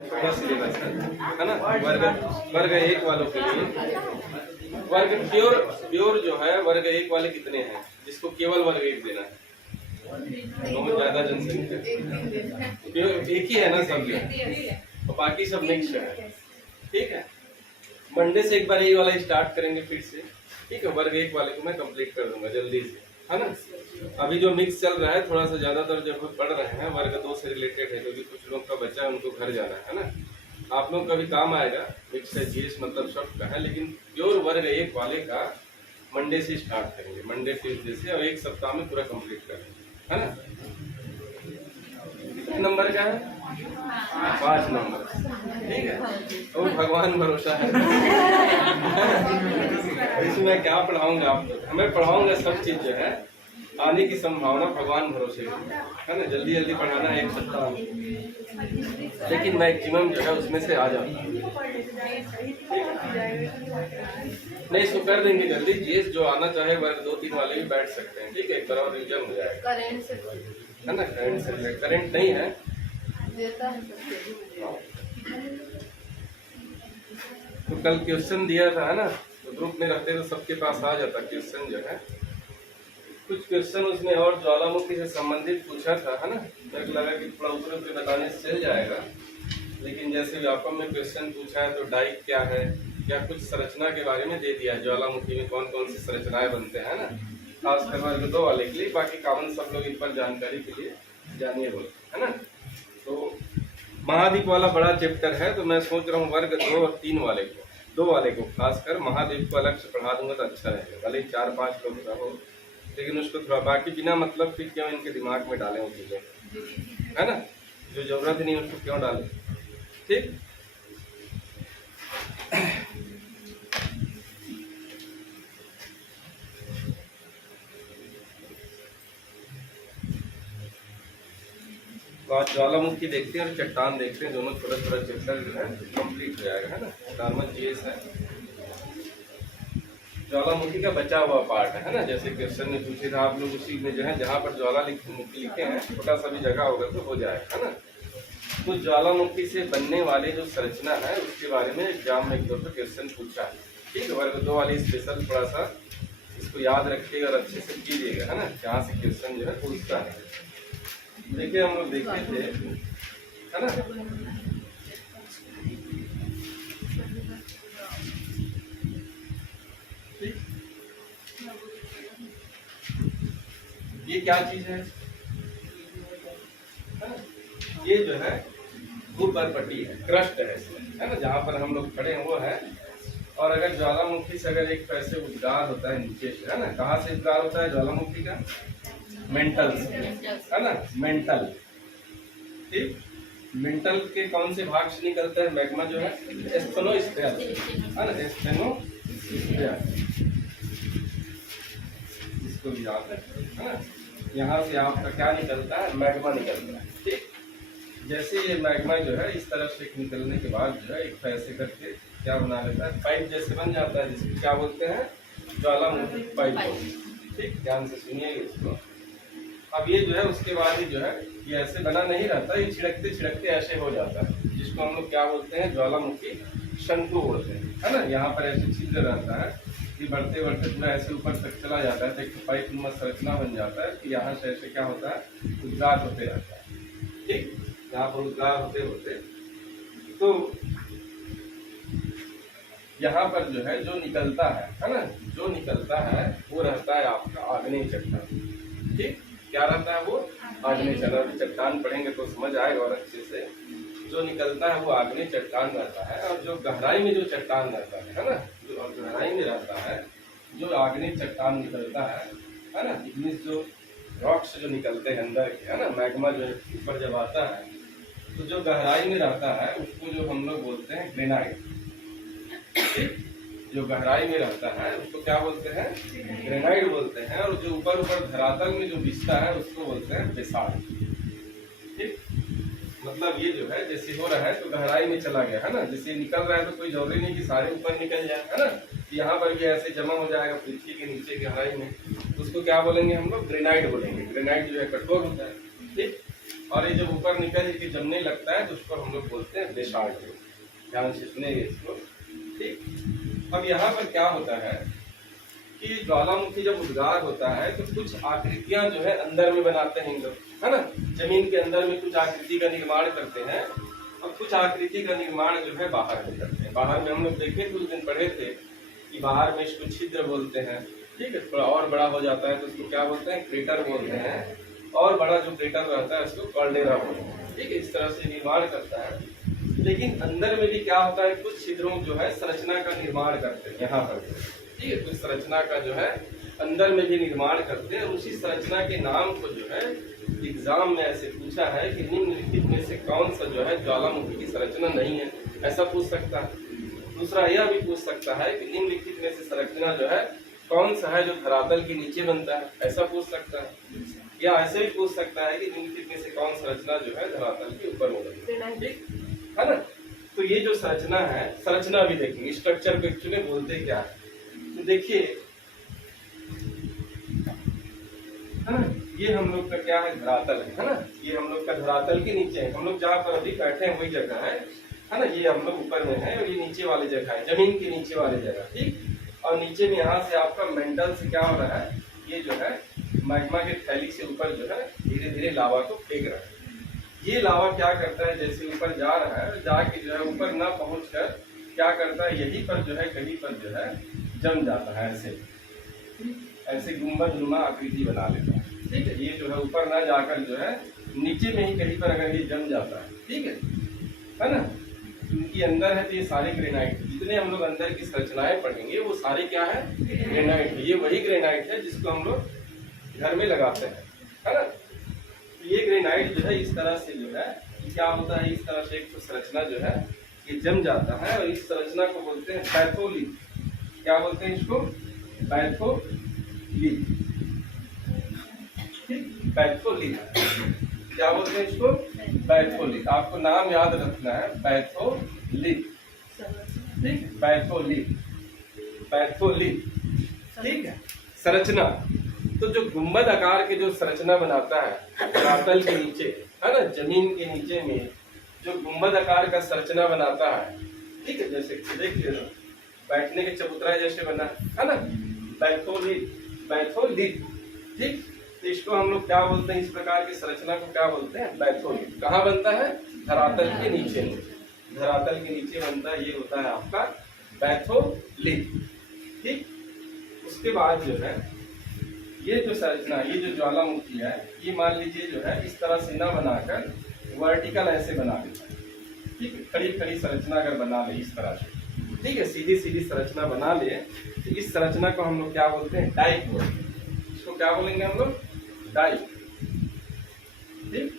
थोड़ा सिलेबस है ना। वर्ग वर्ग एक वालों के लिए वर्ग प्योर जो है वर्ग एक वाले कितने हैं, जिसको केवल वर्ग एक देना है, बहुत ज्यादा जनसंख्या प्योर एक ही है ना सब में, और बाकी सब मिक्स है। ठीक है, मंडे से एक बार ये वाला स्टार्ट करेंगे फिर से। ठीक है, वर्ग एक वाले को मैं कंप्लीट कर दूंगा जल्दी से, है ना। अभी जो मिक्स चल रहा है थोड़ा सा ज्यादातर जब पढ़ रहे हैं वर्ग दो से रिलेटेड है, क्योंकि कुछ लोग का बच्चा है उनको घर जाना है ना। आप लोग का भी काम आएगा, मिक्स है जीएस मतलब शब्द का है, लेकिन प्योर वर्ग एक वाले का मंडे से स्टार्ट करेंगे, मंडे ट्यूजडे से, और एक सप्ताह में पूरा कंप्लीट करेंगे, है ना। कितने नंबर का है? 5 नंबर। ठीक है, और भगवान भरोसा है। इसमें क्या पढ़ाऊंगा आपको, हमें पढ़ाऊंगा सब चीज जो है, आने की संभावना भगवान भरोसे है ना। जल्दी जल्दी पढ़ाना है एक सप्ताह में, लेकिन मैक्सिमम जो है उसमें से आ जाता है। नहीं इसको कर देंगे जल्दी, जीएस जो आना चाहे वर्ग 2-3 वाले भी बैठ सकते हैं। ठीक है, एक बार और रिविजन हो जाएगा, है ना। करंट से करंट नहीं है तो कल क्वेश्चन दिया था, है ना, तो ग्रुप में रखते तो सबके पास आ जाता क्वेश्चन जो है। कुछ क्वेश्चन उसने और ज्वालामुखी से संबंधित पूछा था, है ना। मेरे लगा कि थोड़ा ऊपर ऊपर बताने से चल जाएगा, लेकिन जैसे व्यापक में क्वेश्चन पूछा है तो डाइक क्या है, या कुछ संरचना के बारे में दे दिया है, ज्वालामुखी में कौन कौन सी संरचनाएं बनते हैं ना, खास कर वर्ग 2 वाले के लिए। बाकी कॉमन सब लोग इन पर जानकारी के लिए जानिए बोल, है ना। तो महाद्वीप वाला बड़ा चैप्टर है, तो मैं सोच रहा हूँ वर्ग 2 और 3 वाले को, 2 वाले को खासकर महाद्वीप को अलग से पढ़ा दूंगा तो अच्छा रहेगा। भले 4-5 लोग का हो, लेकिन उसको थोड़ा बाकी बिना मतलब फिर क्यों इनके दिमाग में डालें वो चीजें, है ना, जो जरूरत नहीं उसको क्यों डालें। ठीक, तो आज ज्वालामुखी देखते हैं और चट्टान देखते हैं, दोनों थोड़ा थोड़ा चैप्टर जो है कंप्लीट हो जाएगा, है ना। नॉर्मल जीएस है, ज्वालामुखी का बचा हुआ पार्ट है ना। जैसे क्वेश्चन में पूछे था आप लोग, उसी में जो है जहाँ पर ज्वालामुखी लिखे हैं छोटा सा भी जगह होगा तो हो जाएगा, है ना। तो ज्वालामुखी से बनने वाले जो संरचना है उसके बारे में एग्जाम में 1-2 क्वेश्चन पूछा है। ठीक है, वर्ग 2 वाली स्पेशल थोड़ा सा इसको याद रखिएगा और अच्छे से कीजिएगा, है ना, जहाँ से क्वेश्चन जो है पूछता है। देखिए हम लोग देखे थे, है ना, ये क्या चीज है ना? ये जो है ऊपर पट्टी है, क्रस्ट है इसमें, है ना, जहाँ पर हम लोग खड़े हैं वो है। और अगर ज्वालामुखी से अगर एक पैसे उद्गार होता है नीचे से, है ना, कहाँ से उद्गार होता है ज्वालामुखी का? मेंटल से, है ना, मेंटल। ठीक, मेंटल के कौन से भाग से निकलता है मैग्मा जो है? एस्थेनोस्फीयर, है ना, एस्थेनोस्फीयर, इसको भी याद रखें, है ना। यहाँ से आपका क्या निकलता है? मैग्मा निकलता है। ठीक, जैसे ये मैग्मा जो है इस तरफ से निकलने के बाद जो है एक पैसे करके क्या बना लेता है, पाइप जैसे बन जाता है, जिसको क्या बोलते हैं? ज्वालामुखी पाइप। ठीक, ध्यान से सुनिएगा इसको। अब ये जो है उसके बाद ही जो है ये ऐसे बना नहीं रहता, ये छिड़कते छिड़कते ऐसे हो जाता है, जिसको हम लोग क्या बोलते हैं? ज्वालामुखी शंकु बोलते हैं, है ना। यहाँ पर ऐसे छिद्र रहता है, ये बढ़ते बढ़ते पूरा ऐसे ऊपर तक चला जाता है, तो एक पाइप नुमा संरचना बन जाता है कि यहाँ से ऐसे क्या होता है? उद्गार होते रहता है। ठीक, यहाँ पर उद्गार होते होते तो यहाँ पर जो है जो निकलता है ना, जो निकलता है वो रहता है आपका आग्नेय चट्टान। ठीक, क्या रहता है वो? आग्नेय चट्टान। चट्टान पढ़ेंगे तो समझ आएगा और अच्छे से। जो निकलता है वो आग्नेय चट्टान रहता है, और जो गहराई में जो चट्टान रहता है ना, जो गहराई में रहता है जो आग्नेय चट्टान निकलता है ना, इग्निस जो रॉक्स जो निकलते हैं अंदर के, है ना, मैग्मा जो ऊपर जब आता है तो जो गहराई में रहता है उसको जो हम लोग बोलते हैं ग्रेनाइट। जो गहराई में रहता है उसको क्या बोलते हैं? ग्रेनाइट बोलते हैं। और जो ऊपर ऊपर धरातल में जो बिछता है उसको बोलते हैं बेसाल्ट। ठीक, मतलब ये जो है जैसे हो रहा है तो गहराई में चला गया, है ना। जैसे निकल रहा है तो कोई जरूरी नहीं कि सारे ऊपर निकल जाए, है ना। यहाँ पर भी ऐसे जमा हो जाएगा पृथ्वी के नीचे गहराई में, उसको क्या बोलेंगे हम लोग? ग्रेनाइट बोलेंगे। ग्रेनाइट जो है कठोर होता है। ठीक, और ये जब ऊपर निकल के जमने लगता है तो उसको हम लोग बोलते हैं बेसाल्ट। ध्यान से सुनेंगे इसको, ठीक। अब यहाँ पर क्या होता है कि ज्वालामुखी जब उद्गार होता है तो कुछ आकृतियां जो है अंदर में बनाते हैं हम लोग, है ना। जमीन के अंदर में कुछ आकृति का निर्माण करते हैं और कुछ आकृति का निर्माण जो है बाहर में करते हैं। बाहर में हम लोग देखे कुछ दिन पढ़े थे कि बाहर में इसको छिद्र बोलते हैं, ठीक है। थोड़ा और बड़ा हो जाता है तो उसको क्या बोलते हैं, क्रेटर बोलते हैं। और बड़ा जो क्रेटर रहता है उसको कॉल्डेरा बोलते हैं, ठीक है। इस तरह से निर्माण करता है। लेकिन अंदर में भी क्या होता है, कुछ छिद्रों जो है संरचना का निर्माण करते हैं यहाँ पर, ठीक है। कुछ संरचना का जो है अंदर में भी निर्माण करते हैं। उसी संरचना के नाम को जो है एग्जाम में ऐसे पूछा है कि निम्नलिखित में से कौन सा जो है ज्वालामुखी की संरचना नहीं है, ऐसा पूछ सकता है। दूसरा यह भी पूछ सकता है कि निम्नलिखित में से संरचना जो है कौन सा है जो धरातल के नीचे बनता है, ऐसा पूछ सकता है। या ऐसे भी पूछ सकता है कि निम्नलिखित में से कौन संरचना जो है धरातल के ऊपर में बनती है, ठीक है ना। तो ये जो संरचना है, संरचना भी देखेंगे, स्ट्रक्चर को एक्चुअली बोलते क्या है। तो देखिए, है ना, ये हम लोग का क्या है, धरातल है ना। ये हम लोग का धरातल के नीचे है। हम लोग जहाँ पर अभी बैठे हैं वही जगह है ना। ये हम लोग ऊपर में है और ये नीचे वाली जगह है, जमीन के नीचे वाली जगह, ठीक। और नीचे में यहाँ से आपका मेंटल से क्या हो रहा है, ये जो है मैग्मा के थैली से ऊपर जो है धीरे धीरे लावा को फेंक रहा है। ये लावा क्या करता है, जैसे ऊपर जा रहा है, जाके जो है ऊपर ना पहुंचकर क्या करता है, यहीं पर जो है कहीं पर जो है जम जाता है। ऐसे गुंबदनुमा आकृति बना लेता है, ठीक है। ये जो है ऊपर ना जाकर जो है नीचे में ही कहीं पर अगर ये जम जाता है, ठीक है ना। उनकी अंदर है तो ये सारे ग्रेनाइट, जितने हम लोग अंदर की संरचनाएं पढ़ेंगे वो सारे क्या है, ग्रेनाइट है। ये वही ग्रेनाइट है जिसको हम लोग घर में लगाते हैं, है ना। ये ग्रेनाइट जो है इस तरह से जो है क्या होता है, इस तरह से एक तो संरचना जो है ये जम जाता है और इस संरचना को बोलते हैं पैथोलिथ। क्या बोलते हैं इसको, पैथोलिथ, पैथोलिथ। क्या बोलते हैं इसको, पैथोलिथ। आपको नाम याद रखना है, पैथोलिथ, ठीक, पैथोलिथ, पैथोलिथ, ठीक है। संरचना तो जो गुंबद आकार के जो संरचना बनाता है धरातल के नीचे, है ना, जमीन के नीचे में जो गुंबद आकार का संरचना बनाता है, ठीक है। जैसे देखिए बैठने के चबूतरा जैसे बना है ना, पैथोलिथ, पैथोलिथ, ठीक। तो इसको हम लोग क्या बोलते हैं, इस प्रकार की संरचना को क्या बोलते हैं, पैथोलिथ। कहाँ बनता है, धरातल के नीचे में, धरातल के नीचे बनता है, ये होता है आपका पैथोलिथ, ठीक। उसके बाद जो है ये जो संरचना, ये जो ज्वालामुखी है, ये मान लीजिए जो है इस तरह से ना बनाकर वर्टिकल ऐसे बना देता है, ठीक है। खड़ी खड़ी संरचना अगर बना ले इस तरह से, ठीक है, सीधी सीधी संरचना बना ले तो इस संरचना को हम लोग क्या बोलते हैं, डाइक बोलते हैं। इसको क्या बोलेंगे हम लोग, डाइक, ठीक।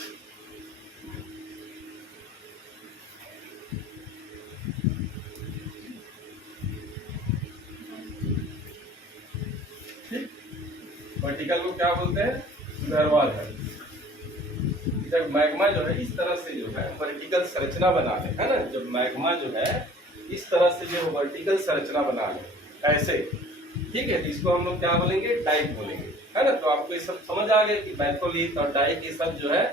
वर्टिकल को क्या बोलते हैं, ऊर्ध्वाधर। जब मैग्मा जो है इस तरह से जो है वर्टिकल संरचना बना ले, है ना, जब मैग्मा जो है इस तरह से जो वर्टिकल संरचना बना ले ऐसे, ठीक है, तो इसको हम लोग क्या बोलेंगे, डाइक बोलेंगे, है ना। तो आपको ये सब समझ आ गया कि पैथोलिथ और डाइक ये सब जो है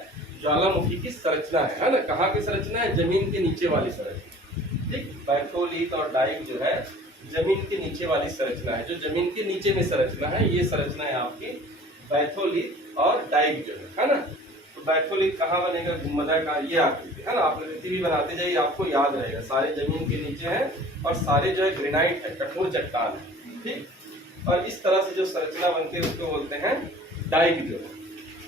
ज्वालामुखी की संरचना है ना। कहाँ की संरचना है, जमीन के नीचे वाली संरचना, ठीक। पैथोलिथ और डाइक जो है जमीन के नीचे वाली संरचना है, जो जमीन के नीचे में संरचना है, ये संरचना है आपकी पैथोलिथ और डाइक जो है ना। तो पैथोलिथ कहाँ बनेगा, गुंबदाकार ये आकृति, है ना। आप आकृति भी बनाते जाइए, आपको याद रहेगा। सारे जमीन के नीचे है और सारे जो है ग्रेनाइट है, कठोर चट्टान है, ठीक। और इस तरह से जो संरचना बनती है उसको बोलते हैं डाइक जो है,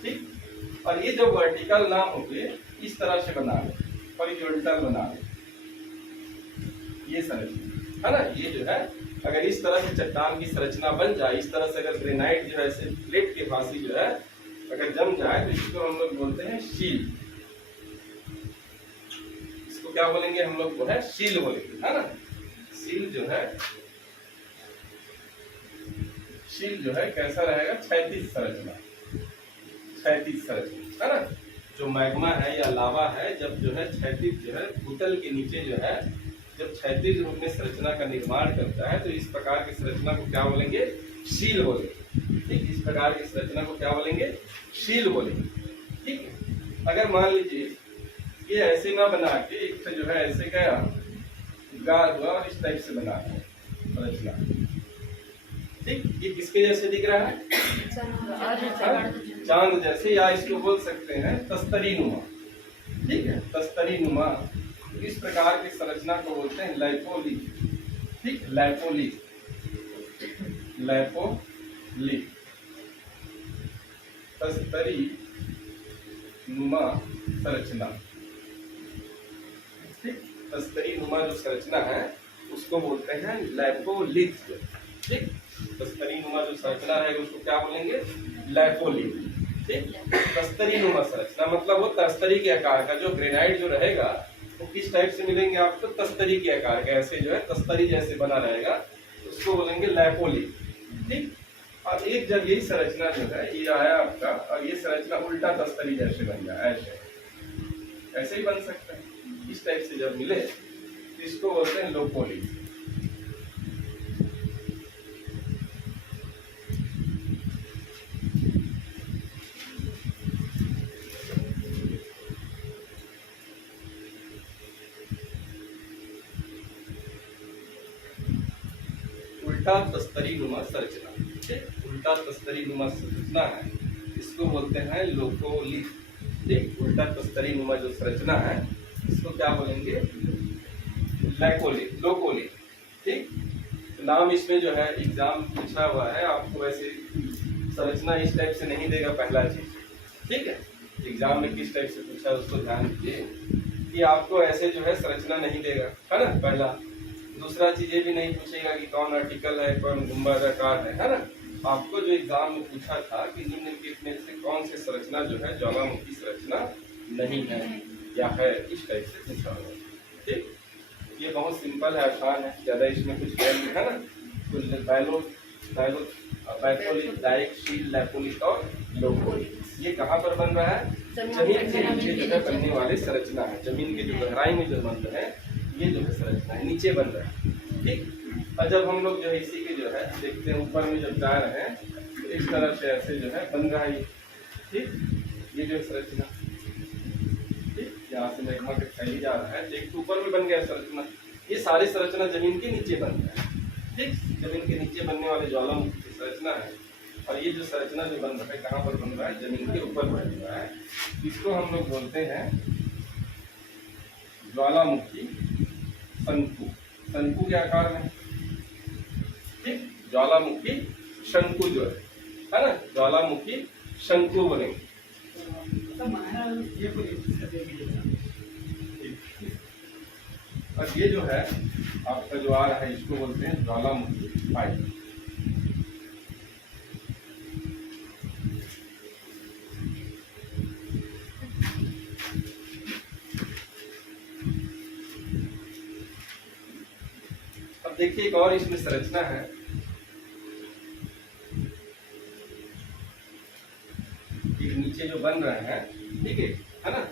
ठीक। और ये जो वर्टिकल ना होके इस तरह से बना ले, हॉरिजॉन्टल बना ले, ये संरचना, है ना। ये जो है अगर इस तरह से चट्टान की संरचना बन जाए, इस तरह से अगर ग्रेनाइट जो है ऐसे प्लेट के फांसी जो है अगर जम जाए तो इसको हम लोग बोलते हैं शील। इसको क्या बोलेंगे हम लोग, वो है शील बोलेंगे, है ना। शील जो है, शील जो है कैसा रहेगा, क्षैतिज संरचना, क्षैतिज संरचना, है ना। जो मैग्मा है या लावा है, जब जो है क्षैतिज जो है भूतल के नीचे जो है जब क्षैतिज रूप में संरचना का निर्माण करता है तो इस प्रकार की संरचना को क्या बोलेंगे, शील बोलेंगे, ठीक। इस प्रकार की संरचना को क्या बोलेंगे, शील बोलेंगे, ठीक है। अगर मान लीजिए ये ऐसे ना बना के एक तो जो है ऐसे गया गाढ़ हुआ और इस टाइप से बना है संरचना, ठीक, ये किसके जैसे दिख रहा है? चांद जैसे, या इसको बोल सकते हैं तस्तरी नुमा, ठीक है, तस्तरी नुमा। इस प्रकार की संरचना को बोलते हैं लैपोलिथ, ठीक, लैपोलिथ, लैपोलिथ, तस्तरी नुमा संरचना, ठीक, तस्तरी नुमा जो संरचना है उसको बोलते हैं लैपोलिथ, ठीक, तस्तरी नुमा जो संरचना है उसको क्या बोलेंगे? लैपोलिथ, ठीक। तस्तरी नुमा संरचना मतलब वो तस्तरी के आकार का, जो ग्रेनाइट जो रहेगा वो किस टाइप से मिलेंगे आपको? तस्तरी के आकार का, ऐसे जो है तस्तरी जैसे बना रहेगा, उसको बोलेंगे लैपोलिथ, ठीक। और एक जब यही संरचना जो है ये आया आपका, और ये संरचना उल्टा तस्तरी जैसे बन जाए, ऐसे ऐसे ही बन सकता है, इस टाइप से जब मिले तो इसको बोलते हैं लोपोलिथ। उल्टा तस्तरी नुमा संरचना, ठीक, उल्टा तस्तरी नुमा संरचना है, इसको बोलते हैं लोकोलिथ, ठीक। उल्टा तस्तरी नुमा जो संरचना है इसको क्या बोलेंगे? लैकोलिथ, लोकोलिथ, ठीक। तो नाम इसमें जो है एग्जाम पूछा हुआ है आपको, वैसे संरचना इस टाइप से नहीं देगा, पहला चीज, ठीक है। एग्जाम में किस टाइप से पूछा उसको ध्यान दीजिए कि आपको ऐसे जो है संरचना नहीं देगा, है ना, पहला। दूसरा चीज ये भी नहीं पूछेगा कि कौन आर्टिकल है, कौन गुंबदाकार है ना। आपको जो एग्जाम में पूछा था कि निम्नलिखित में से कौन सी संरचना जो है ज्वालामुखी संरचना नहीं है या है, इस टाइप से पूछा होगा, ठीक। ये बहुत सिंपल है, आसान है, ज्यादा इसमें कुछ है ना। तो बैथोलिथ, डाइक्शील, लैपोलिथ और लोकोलिथ, ये कहाँ पर बन रहा है? जमीन के नीचे जो है बनने वाली संरचना है, जमीन के जो गहराई में जो बन रहा है ये जो है संरचना है, नीचे बन रहा है, ठीक। और जब हम लोग जो है इसी के जो है देखते हैं ऊपर में जब जा रहे हैं तो इस तरह से ऐसे जो है बन रहा है, ठीक, ये जो संरचना, ठीक, यहाँ से मैग्मा के फैली जा रहा है, एक ऊपर में बन गया संरचना। ये सारी संरचना जमीन के नीचे बन रहा है, ठीक, जमीन के नीचे बनने वाले ज्वालामुखी की संरचना है। और ये जो संरचना जो बन रहा है कहाँ पर बन रहा है? जमीन के ऊपर बन रहा है। इसको हम लोग बोलते हैं ज्वालामुखी शंकु, शंकु के आकार में, ठीक, ज्वालामुखी शंकु जो है ना, ज्वालामुखी शंकु बनेंगे। और ये जो है आपका जो आ रहा है इसको बोलते हैं ज्वालामुखी पाइप। अब देखिए एक और इसमें संरचना है, एक नीचे जो बन रहे हैं, ठीक है ना।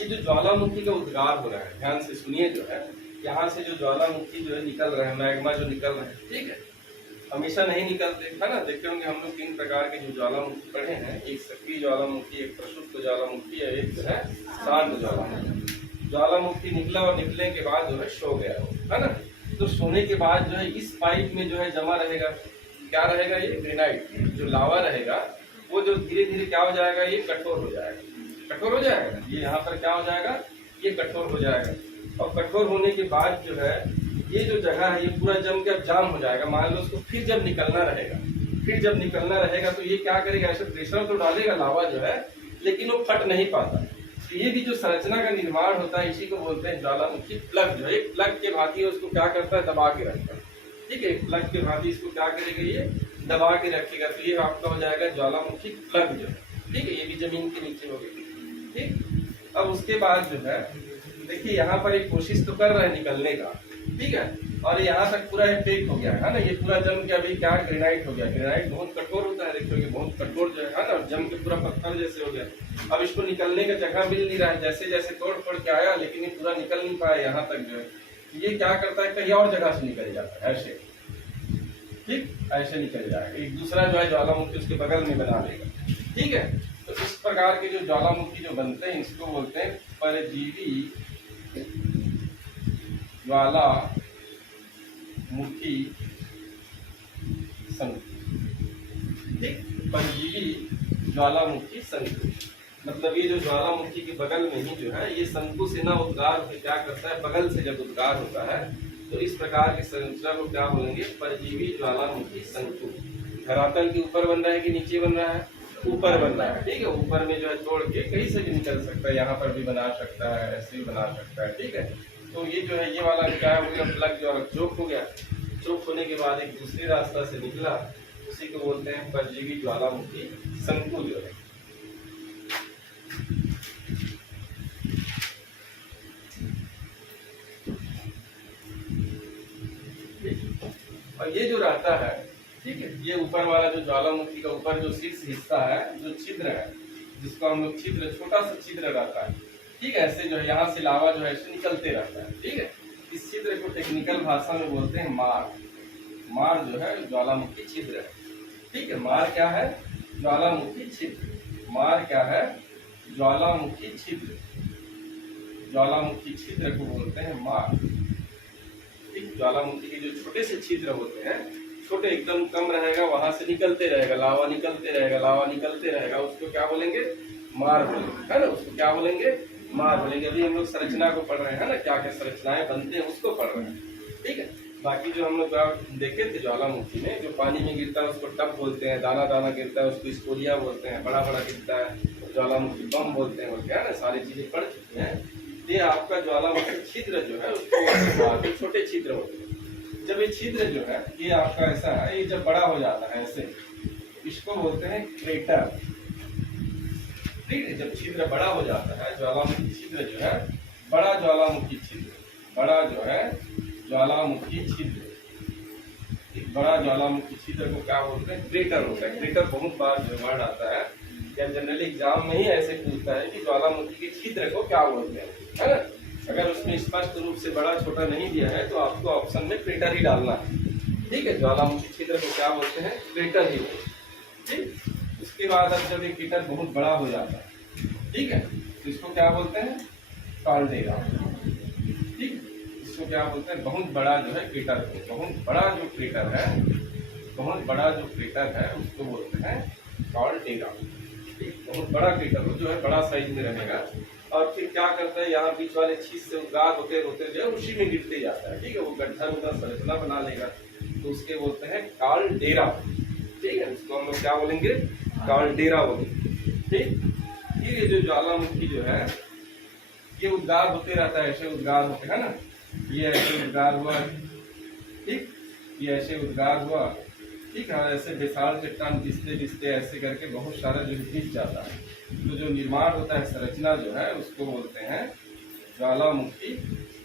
ये जो ज्वालामुखी का उद्गार हो रहा है, ध्यान से सुनिए, जो है यहाँ से जो ज्वालामुखी जो है निकल रहा है, मैग्मा जो निकल रहा है, ठीक है, हमेशा नहीं निकलते, है ना। देखते होंगे हम लोग 3 प्रकार के जो ज्वालामुखी पढ़े हैं, एक सक्रिय ज्वालामुखी, एक प्रसुप्त ज्वालामुखी, एक जो है शांत ज्वालामुखी। ज्वालामुखी निकला और निकलने के बाद जो है सो गया हो, है ना। तो सोने के बाद जो है इस पाइप में जो है जमा रहेगा, क्या रहेगा? ये ग्रेनाइट, जो लावा रहेगा वो जो धीरे धीरे क्या हो जाएगा? ये कठोर हो जाएगा, कठोर हो जाएगा। ये यहाँ पर क्या हो जाएगा? ये कठोर हो जाएगा। और कठोर होने के बाद जो है ये जो जगह है ये पूरा जम के अब जाम हो जाएगा। मान लो उसको फिर जब निकलना रहेगा, तो ये क्या करेगा? ऐसे प्रेशर तो डालेगा लावा जो है, लेकिन वो फट नहीं पाता। तो ये भी जो संरचना का निर्माण होता है इसी को बोलते हैं ज्वालामुखी प्लग। जो है प्लग के भांति उसको क्या करता है? दबा के रखता है, ठीक है। प्लग के भांति इसको क्या करेगा? ये दबा के रखेगा। तो ये आपका हो जाएगा ज्वालामुखी प्लग जो है, ठीक है। ये भी जमीन के नीचे हो गई, ठीक। अब उसके बाद जो है देखिए यहाँ पर एक कोशिश तो कर रहा है निकलने का, ठीक है। और यहाँ तक पूरा पैक हो गया है ना, ये पूरा जम के अभी क्या ग्रेनाइट हो गया। ग्रेनाइट बहुत कठोर होता है, देखिए बहुत कठोर जो है ना, जम के पूरा पत्थर जैसे हो गया। अब इसको निकलने का जगह मिल नहीं रहा है, जैसे जैसे तोड़ फोड़ के आया, लेकिन ये पूरा निकल नहीं पाया यहाँ तक जो है। ये क्या करता है? कहीं और जगह से निकल जाता है, ऐसे, ठीक, ऐसे निकल जाएगा। एक दूसरा जो है ज्वालामुखी उसके बगल में बना लेगा, ठीक है। तो इस प्रकार के जो ज्वालामुखी जो बनते हैं इसको बोलते हैं परजीवी ज्वालामुखी शंकु। ठीक, परजीवी ज्वालामुखी शंकु मतलब ये जो ज्वालामुखी के बगल में ही जो है ये शंकु से ना उद्गार होकर क्या करता है, बगल से जब उद्गार होता है तो इस प्रकार की संरचना को क्या बोलेंगे, परजीवी ज्वालामुखी शंकु। धरातल के ऊपर बन रहा है कि नीचे बन रहा है, ऊपर बन रहा है। ठीक है, ऊपर में जो है तोड़ के कहीं से भी निकल सकता है, यहाँ पर भी बना सकता है, ऐसे भी बना सकता है। ठीक है, तो ये जो है ये वाला क्या हो गया, प्लग जो है चोक हो गया। चोक होने के बाद एक दूसरे रास्ता से निकला, उसी को बोलते हैं परजीवी ज्वालामुखी शंकु जो है। और ये जो रहता है, ठीक है, ये ऊपर वाला जो ज्वालामुखी का ऊपर जो शीर्ष हिस्सा है, जो छिद्र है, जिसको हम लोग छिद्र, छोटा सा छिद्र रहता है। ठीक है, ऐसे जो है यहाँ से लावा जो है ऐसे निकलते रहता है। ठीक है, इस छिद्र को टेक्निकल भाषा में बोलते हैं मार। मार जो है ज्वालामुखी छिद्र है। ठीक है, मार क्या है, ज्वालामुखी छिद्र। मार क्या है, ज्वालामुखी छिद्र। ज्वालामुखी छिद्र को बोलते हैं मार। ठीक, ज्वालामुखी के जो छोटे से छिद्र होते हैं, छोटे एकदम कम रहेगा, वहां से निकलते रहेगा लावा, निकलते रहेगा लावा, निकलते रहेगा, उसको क्या बोलेंगे, मार बोलेंगे, है ना। उसको क्या बोलेंगे, मार बोलेंगे। अभी हम लोग संरचना को पढ़ रहे हैं ना, क्या क्या संरचनाएं बनते हैं उसको पढ़ रहे हैं। ठीक है, बाकी जो हम लोग देखे थे ज्वालामुखी में, जो पानी में गिरता है उसको टप बोलते हैं, दाना दाना गिरता है उसको स्कोरिया बोलते हैं, बड़ा बड़ा गिरता है ज्वालामुखी बम बोलते हैं, बोलते हैं ना, सारी चीजें पढ़ चुके हैं। ये आपका ज्वालामुखी छिद्र जो है उसको छोटे छिद्र होते हैं। जब ये छिद्र जो है ये आपका ऐसा है, ये जब बड़ा हो जाता है ऐसे, इसको बोलते हैं क्रेटर। ठीक है, जब छिद्र बड़ा हो जाता है, ज्वालामुखी छिद्र जो है, बड़ा ज्वालामुखी छिद्र, बड़ा जो है ज्वालामुखी छिद्र, एक बड़ा ज्वालामुखी छिद्र को क्या बोलते हैं, क्रेटर होता है। क्रेटर बहुत बार जो वर्ड आता है या जनरली एग्जाम में ही ऐसे पूछता है कि ज्वालामुखी के छिद्र को क्या बोलते हैं, है ना। अगर उसमें स्पष्ट रूप से बड़ा छोटा नहीं दिया है तो आपको ऑप्शन में क्रेटर ही डालना है। ठीक है, ज्वालामुखी छिद्र को क्या बोलते हैं, क्रेटर ही बोलते हैं। ठीक, उसके बाद अब जब ये क्रेटर बहुत बड़ा हो जाता है, ठीक है, तो इसको क्या बोलते हैं, काल्डेरा। ठीक, इसको क्या बोलते हैं, बहुत बड़ा जो है क्रेटर को, बहुत बड़ा जो क्रेटर है, बहुत बड़ा जो क्रेटर है उसको बोलते हैं काल्डेरा। ठीक, बहुत बड़ा क्रेटर जो है बड़ा साइज में रहेगा, और फिर क्या करता है, यहाँ बीच वाले छीद से उद्गार होते होते जो है उसी में गिरते जाता है। ठीक है, वो गड्ढा उधर संरचना बना लेगा, तो उसके बोलते हैं काल्डेरा। ठीक है, उसको हम लोग क्या बोलेंगे, काल्डेरा बोलेंगे। ठीक, फिर ये जो ज्वालामुखी जो है ये उद्गार होते रहता है, ऐसे उद्गार होते हैं ना, ये ऐसे उद्गार हुआ, ठीक, ये ऐसे उद्गार हुआ। ठीक है, ऐसे विशाल चट्टान घिसते घिसते ऐसे करके बहुत सारा जो घिस जाता है, तो जो निर्माण होता है संरचना जो है उसको बोलते हैं ज्वालामुखी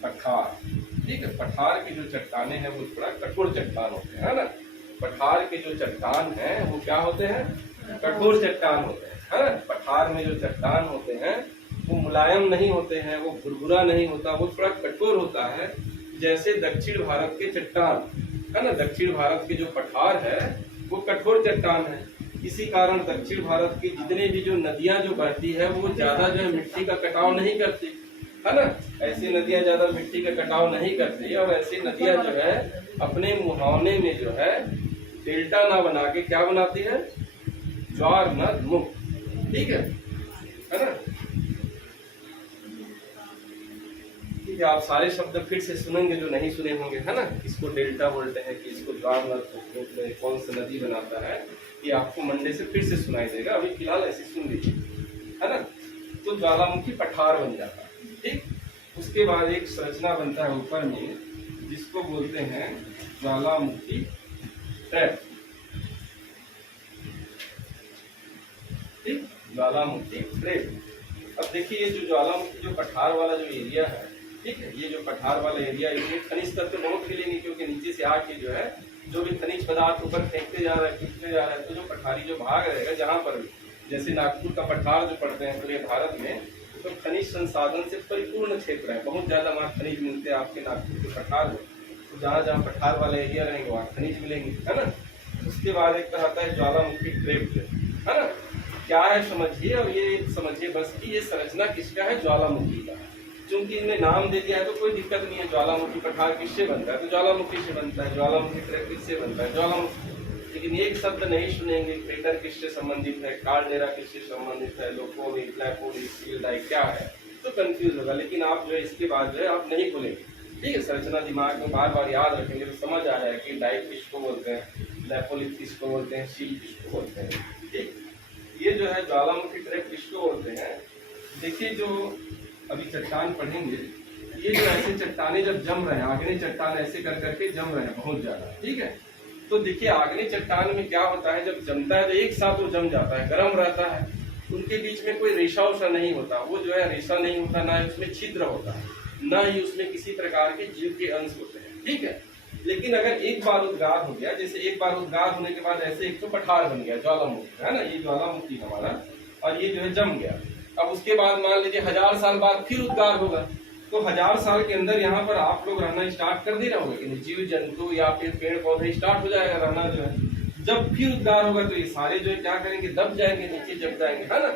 पठार। ठीक है, पठार की जो चट्टाने हैं वो थोड़ा कठोर चट्टान होते हैं, है ना। पठार के जो चट्टान हैं वो क्या होते हैं, कठोर चट्टान होते हैं, है ना। पठार में जो चट्टान होते हैं वो मुलायम नहीं होते हैं, वो भुरभुरा नहीं होता, वो थोड़ा कठोर होता है, जैसे दक्षिण भारत के चट्टान, है ना। दक्षिण भारत के जो पठार है वो कठोर चट्टान है। इसी कारण दक्षिण भारत की जितने भी जो नदियां जो बहती है वो ज्यादा जो है मिट्टी का कटाव नहीं करती, है ना। ऐसी नदियां ज्यादा मिट्टी का कटाव नहीं करती, और ऐसी नदियां जो है अपने मुहावने में जो है डेल्टा ना बना के क्या बनाती है, ज्वार नद मुख। ठीक है ना। ठीक है, आप सारे शब्द फिर से सुनेंगे जो नहीं सुने होंगे, है ना। इसको डेल्टा बोलते हैं कि इसको ज्वार नद में कौन सा नदी बनाता है, ये आपको मंडे से फिर से सुनाई देगा, अभी फिलहाल ऐसे सुन लीजिए, है ना। तो ज्वालामुखी पठार बन जाता है। ठीक, उसके बाद एक संरचना बनता है ऊपर में जिसको बोलते हैं ज्वालामुखी ट्रैप। ठीक, ज्वालामुखी ट्रैप। अब देखिए ये जो ज्वालामुखी जो पठार वाला जो एरिया है, ठीक है, ये जो पठार वाला एरिया, इसमें खनिज तत्व बहुत मिलेंगे, क्योंकि नीचे से आके जो है जो भी खनिज पदार्थ ऊपर फेंकते जा रहा है, खींचते जा रहा है, तो जो पठारी जो भाग रहेगा जहाँ पर भी, जैसे नागपुर का पठार जो पढ़ते हैं पूरे भारत में, तो खनिज संसाधन से परिपूर्ण क्षेत्र है, बहुत ज्यादा वहाँ खनिज मिलते हैं आपके नागपुर के पठार में। तो जहाँ जहाँ पठार वाला एरिया रहेंगे वहाँ खनिज मिलेंगे, है ना। उसके बाद एक तरह आता है ज्वालामुखी ट्रैप, है ना। क्या है समझिए, और ये समझिए बस कि ये संरचना किसका है, ज्वालामुखी का। चूंकि इन्हें नाम दे दिया है तो कोई दिक्कत नहीं है। ज्वालामुखी पठार किससे बनता है, तो ज्वालामुखी से बनता है। ज्वालामुखी ट्रैप किससे बनता है, ज्वालामुखी। लेकिन एक शब्द नहीं सुनेंगे, क्रेटर किससे संबंधित है, कार्डेरा किससे संबंधित है, लोकोवी, फ्लैपोडी, स्टील डाई क्या है, तो कंफ्यूज होगा। लेकिन आप जो है इसके बाद जो है आप नहीं भूलेंगे, ठीक है। संरचना दिमाग में बार बार याद रखेंगे तो समझ आ जाएगा कि डाई किसको बोलते हैं, लैपोलिथ किसको बोलते हैं, सील किसको बोलते हैं, ठीक। ये जो है ज्वालामुखी ट्रैप किसको बोलते हैं, देखिए जो अभी चट्टान पढ़ेंगे, ये जो ऐसे चट्टाने जब जम रहे हैं, आग्नेय चट्टान ऐसे कर करके जम रहे हैं बहुत ज्यादा, ठीक है। तो देखिए आग्नेय चट्टान में क्या होता है, जब जमता है तो एक साथ वो जम जाता है, गर्म रहता है, उनके बीच में कोई रेशा उषा नहीं होता, वो जो है रेशा नहीं होता, ना उसमें छिद्र होता है, ना ही उसमें किसी प्रकार के जीव के अंश होते हैं, ठीक है। लेकिन अगर एक बार उद्गार हो गया, जैसे एक बार उद्गार होने के बाद ऐसे एक तो पठार बन गया ज्वालामुखी, है ना, ये ज्वालामुखी हमारा, और ये जो है जम गया। अब उसके बाद मान लीजिए 1000 साल बाद फिर उद्गार होगा, तो 1000 साल के अंदर यहाँ पर आप लोग रहना स्टार्ट कर दे रहोगे कि नहीं, जीव जंतु या फिर पेड़ पौधे स्टार्ट हो जाएगा रहना जो है। जब फिर उद्गार होगा तो ये सारे जो है क्या करेंगे, दब जाएंगे, नीचे जम जाएंगे, है ना।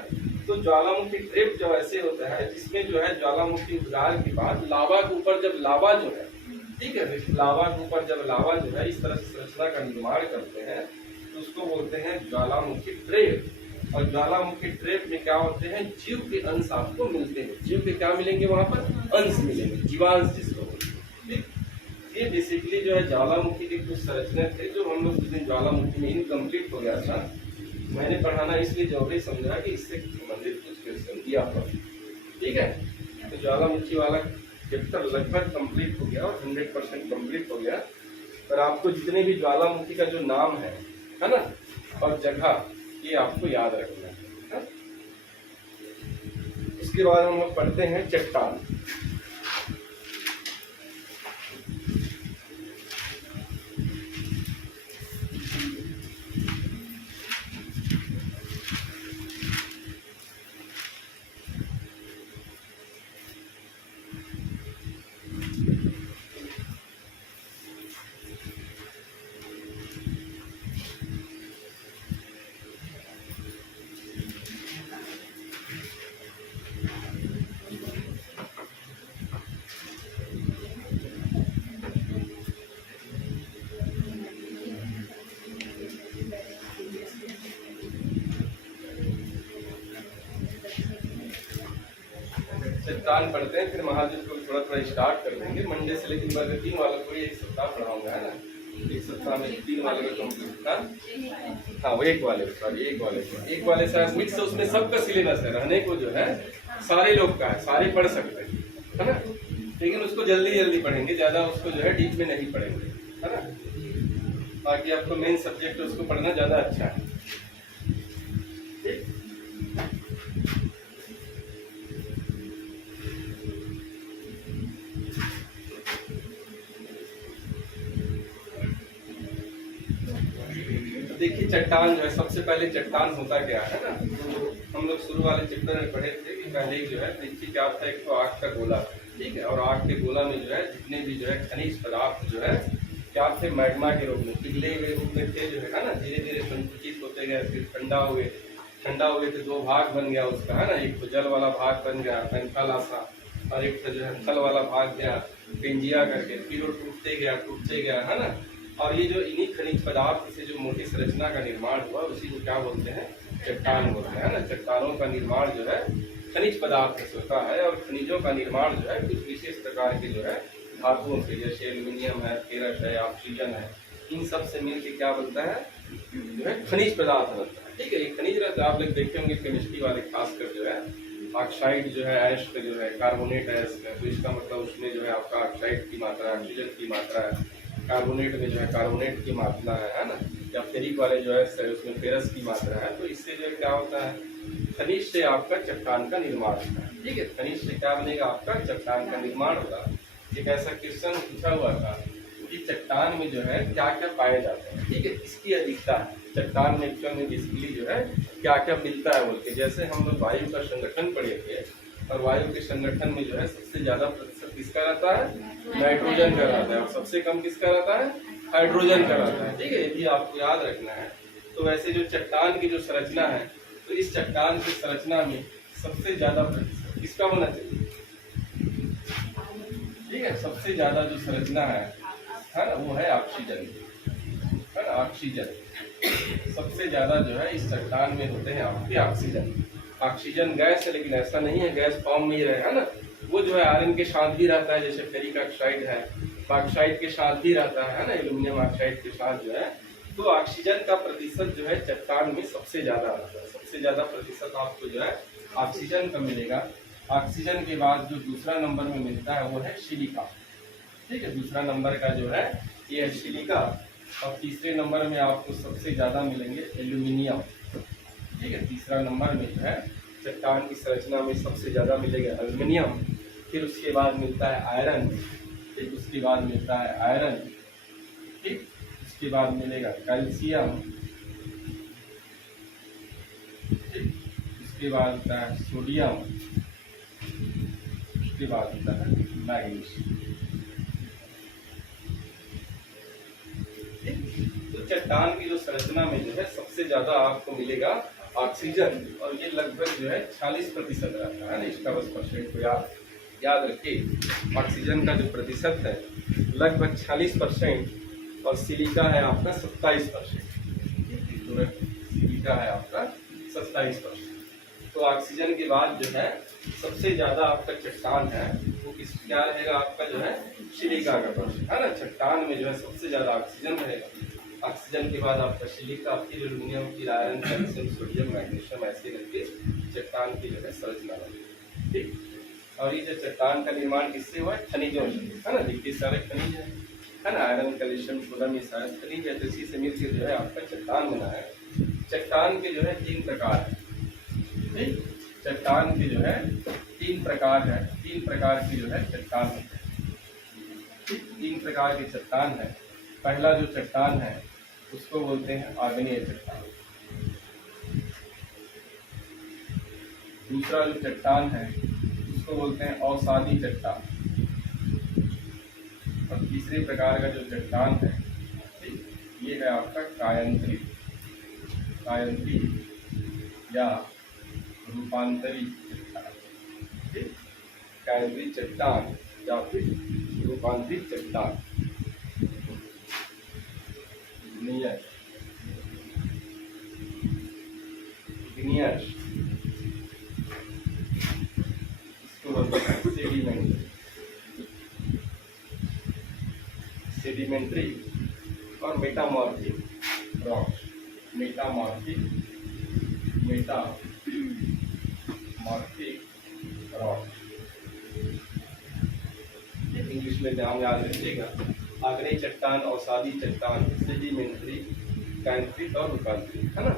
तो ज्वालामुखी ट्रैप जो ऐसे होता है जिसमें जो है ज्वालामुखी उद्गार के बाद लावा के ऊपर जब लावा जो है, ठीक है, लावा के ऊपर जब लावा जो है इस तरह से संरचना का निर्माण करते हैं तो उसको बोलते हैं ज्वालामुखी ट्रैप। और ज्वालामुखी ट्रैप में क्या होते हैं, जीव के अंश आपको मिलते हैं। जीव के क्या मिलेंगे, वहां पर अंश मिलेंगे, जीवांश जिसको बोलते हैं। ये बेसिकली जो है ज्वालामुखी के कुछ संरचना थे जो हम लोग जिस दिन ज्वालामुखी में इनकम्प्लीट हो गया था, मैंने पढ़ाना इसलिए जरूरी समझा कि इससे संबंधित कुछ क्वेश्चन दिया था, ठीक है। तो ज्वालामुखी वाला चैप्टर लगभग कंप्लीट हो गया और 100% कंप्लीट हो गया। पर आपको जितने भी ज्वालामुखी का जो नाम है ना, और जगह, ये आपको याद रखना है। उसके बाद हम लोग पढ़ते हैं चट्टान। चट्टान पढ़ते हैं, फिर महाद्वीप को थोड़ा थोड़ा स्टार्ट कर देंगे मंडे से। लेकिन वर्ग 3 वालों को एक सप्ताह पढ़ाऊंगा, है ना, एक सप्ताह में 3 वाले का कंप्लीट। हाँ वो एक वाले शायद मिक्स है, उसमें सबका सिलेबस है, रहने को जो है सारे लोग का है, सारे पढ़ सकते हैं, है ना। लेकिन उसको जल्दी जल्दी पढ़ेंगे, ज्यादा उसको जो है डीप में नहीं पढ़ेंगे, है ना। बाकी आपको मेन सब्जेक्ट उसको पढ़ना ज्यादा अच्छा है, ठीक। देखिए चट्टान जो है, सबसे पहले चट्टान होता क्या है ना, तो हम लोग शुरू वाले चैप्टर में पढ़े थे कि पहले जो है पृथ्वी क्या था, एक तो आग का गोला, ठीक है। और आग के गोला में जो है जितने भी जो है खनिज पदार्थ जो है क्या थे, मैग्मा के रूप में, पिघले हुए रूप में थे जो है ना, धीरे धीरे संकुचित होते गए, फिर ठंडा हुए थे, 2 भाग बन गया उसका, है ना। एक तो जल वाला भाग बन गया पेंथालासा, और एक तो जो है थल वाला भाग गया पेंजिया करके, फिर वो टूटते गया, है ना। और ये जो इन्हीं खनिज पदार्थ से जो मोटी संरचना का निर्माण हुआ उसी को क्या बोलते हैं, चट्टान बोलते हैं, ना। चट्टानों का निर्माण जो है खनिज पदार्थ से होता है, और खनिजों का निर्माण जो है कुछ विशेष प्रकार के जो है धातुओं से, जैसे एल्यूमिनियम है, फेरस है, ऑक्सीजन है, इन सब से मिलकर क्या बनता है, जो है खनिज पदार्थ बनता है, ठीक है। ये खनिज रहता है, आप लोग देखे होंगे केमिस्ट्री वाले खासकर जो है ऑक्साइड जो है ऐश का जो है कार्बोनेट ऐश का, तो इसका मतलब उसमें जो है आपका ऑक्साइड की मात्रा, ऑक्सीजन की मात्रा है, कार्बोनेट में जो है कार्बोनेट की मात्रा है ना, या फेरिक वाले जो है उसमें फेरस की मात्रा है। तो इससे जो है क्या होता है, खनिज से आपका चट्टान का निर्माण होता है, ठीक है। खनिज से क्या बनेगा, आपका चट्टान का निर्माण होगा। एक ऐसा क्वेश्चन पूछा हुआ था कि चट्टान में जो है क्या क्या पाए जाते हैं, ठीक है, इसकी अधिकता है चट्टान में एक्चुअल में बेसिकली जो है क्या क्या मिलता है बोल के। जैसे हम लोग वायु का संगठन पढ़े थे, और वायु के संगठन में जो है सबसे ज्यादा प्रतिशत किसका रहता है, नाइट्रोजन का रहता है, और सबसे कम किसका रहता है, हाइड्रोजन का रहता है, ठीक है। ये भी आपको याद रखना है। तो वैसे जो चट्टान की जो संरचना है तो इस चट्टान की संरचना में सबसे ज्यादा प्रतिशत किसका होना चाहिए? ठीक है, सबसे ज्यादा जो संरचना है ना, वो है ऑक्सीजन, है ना, ऑक्सीजन सबसे ज्यादा जो है इस चट्टान में होते हैं आपके ऑक्सीजन। ऑक्सीजन गैस है, लेकिन ऐसा नहीं है गैस फॉर्म में ही रहे, है ना, वो जो है आयरन के साथ भी रहता है, जैसे फेरिक ऑक्साइड है, ऑक्साइड के साथ भी रहता है ना, एल्यूमिनियम ऑक्साइड के साथ जो है। तो ऑक्सीजन का प्रतिशत जो है चट्टान में सबसे ज्यादा आता है, सबसे ज्यादा प्रतिशत आपको जो है ऑक्सीजन का मिलेगा। ऑक्सीजन के बाद जो दूसरा नंबर में मिलता है वो है सिलिका। ठीक है, दूसरा नंबर का जो है ये है सिलिका, और तीसरे नंबर में आपको सबसे ज्यादा मिलेंगे एल्यूमिनियम। ठीक है, तीसरा नंबर में जो है चट्टान की संरचना में सबसे ज्यादा मिलेगा एल्यूमिनियम। फिर उसके बाद मिलता है आयरन, फिर उसके बाद मिलता है आयरन, ठीक, उसके बाद मिलेगा कैल्शियम, ठीक, उसके बाद होता है सोडियम, उसके बाद होता है मैग्नीशियम। तो चट्टान की जो संरचना में जो है सबसे ज्यादा आपको मिलेगा ऑक्सीजन, और ये लगभग जो है 40% रहता है ना, इसका बस परसेंट को याद रखिए। ऑक्सीजन का जो प्रतिशत है लगभग 40%, और सिलिका है आपका 27%। सिलिका है आपका 27%। तो ऑक्सीजन के बाद जो है सबसे ज्यादा आपका चट्टान है वो क्या रहेगा? आपका जो है सिलिका का परसेंट, है ना। चट्टान में जो है सबसे ज्यादा ऑक्सीजन रहेगा, ऑक्सीजन के बाद आपका सिलिका, फिर एल्यूमिनियम, फिर आयरन, कैल्शियम, सोडियम, मैग्नीशियम, ऐसे करके चट्टान की जो है संरचना बनेगी। ठीक, और ये जो चट्टान का निर्माण किससे हुआ है? खनिजों से, है ना। देखिए सारे खनिज है ना, आयरन, कैल्शियम, सोडियम, ये सारे खनिज है, तो इसी से मिलकर जो है आपका चट्टान बना है। चट्टान के जो है 3 प्रकार है। ठीक, चट्टान के जो है 3 प्रकार है, 3 प्रकार की जो है चट्टान है। 3 प्रकार की चट्टान है। पहला जो चट्टान है उसको बोलते हैं आग्नेय चट्टान। दूसरा जो चट्टान है उसको बोलते हैं अवसादी चट्टान। और तीसरे प्रकार का जो चट्टान है, ठीक, ये है आपका कायंत्री, कायंत्री या रूपांतरी चट्टान। ठीक, कायंत्री चट्टान या फिर रूपांतरित चट्टान। इसको बोलते हैं सेडिमेंट्री, सेडिमेंट्री और metamorphic rocks, metamorphic rocks. English में ध्यान याद रखिएगा, आग्नेय चट्टान, अवसादी चट्टान, सेडिमेंट्री, कायंत्रिक और रूपांतरित, है ना।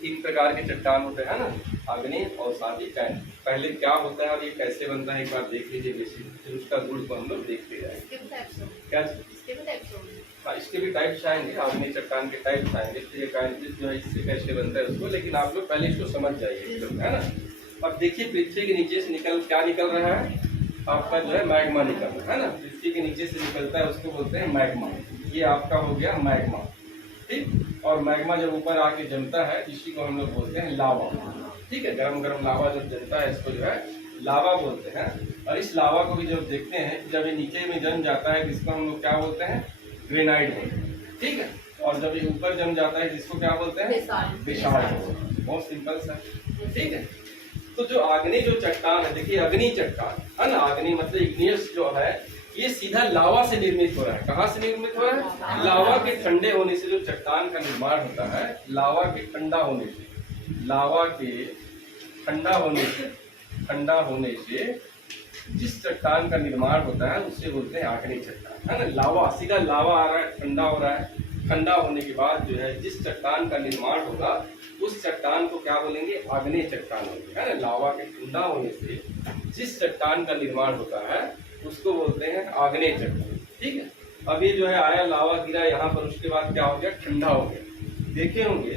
तीन प्रकार के चट्टान होते हैं ना, आग्नेय, अवसादी, कायंत्रिक। पहले क्या होता है और ये कैसे बनता है एक बार देख लीजिए बेसिक, फिर उसका गुण को हम लोग देखते जाएंगे। क्या हाँ, इसके भी टाइप्स आएंगे, आग्नेय चट्टान के टाइप्स आएंगे, तो ये कायंत्रिक जो है इससे कैसे बनता है उसको, लेकिन आप लोग पहले इसको समझ जाइए, है ना। और देखिए पृथ्वी के नीचे से क्या निकल रहा है? आपका जो है मैग्मा निकल रहा है ना, पृथ्वी के नीचे से निकलता है, उसको बोलते हैं मैग्मा। ये आपका हो गया मैग्मा, ठीक। और मैग्मा जब ऊपर आके जमता है इसी को हम लोग बोलते हैं लावा। ठीक है, गरम गरम लावा जब जमता है इसको जो है लावा बोलते हैं। और इस लावा को भी जब देखते हैं, जब ये नीचे में जम जाता है इसको हम लोग क्या बोलते हैं? ग्रेनाइट बोलते हैं। ठीक है, और जब ये ऊपर जम जाता है जिसको क्या बोलते हैं? बेसाल्ट। बहुत सिंपल सा, ठीक है। तो जो आग्नेय जो चट्टान है, देखिए अग्नि चट्टान है ना, अग्नि मतलब इग्नियस जो है, ये सीधा लावा से निर्मित हो रहा है। कहाँ से निर्मित हो रहा है? लावा के ठंडे होने से जो चट्टान का निर्माण होता है, लावा के ठंडा होने से, लावा के ठंडा होने से जिस चट्टान का निर्माण होता है उससे बोलते हैं आग्नेय चट्टान, है ना। लावा, सीधा लावा आ रहा है, ठंडा हो रहा है, ठंडा होने के बाद जो है जिस चट्टान का निर्माण होगा उस चट्टान को क्या बोलेंगे? आग्नेय चट्टान होगी, है ना। लावा के ठंडा होने से जिस चट्टान का निर्माण होता है उसको बोलते हैं आग्नेय चट्टान। ठीक है, अब ये जो है आया लावा गिरा यहाँ पर, उसके बाद क्या हो गया? ठंडा हो गया। देखे होंगे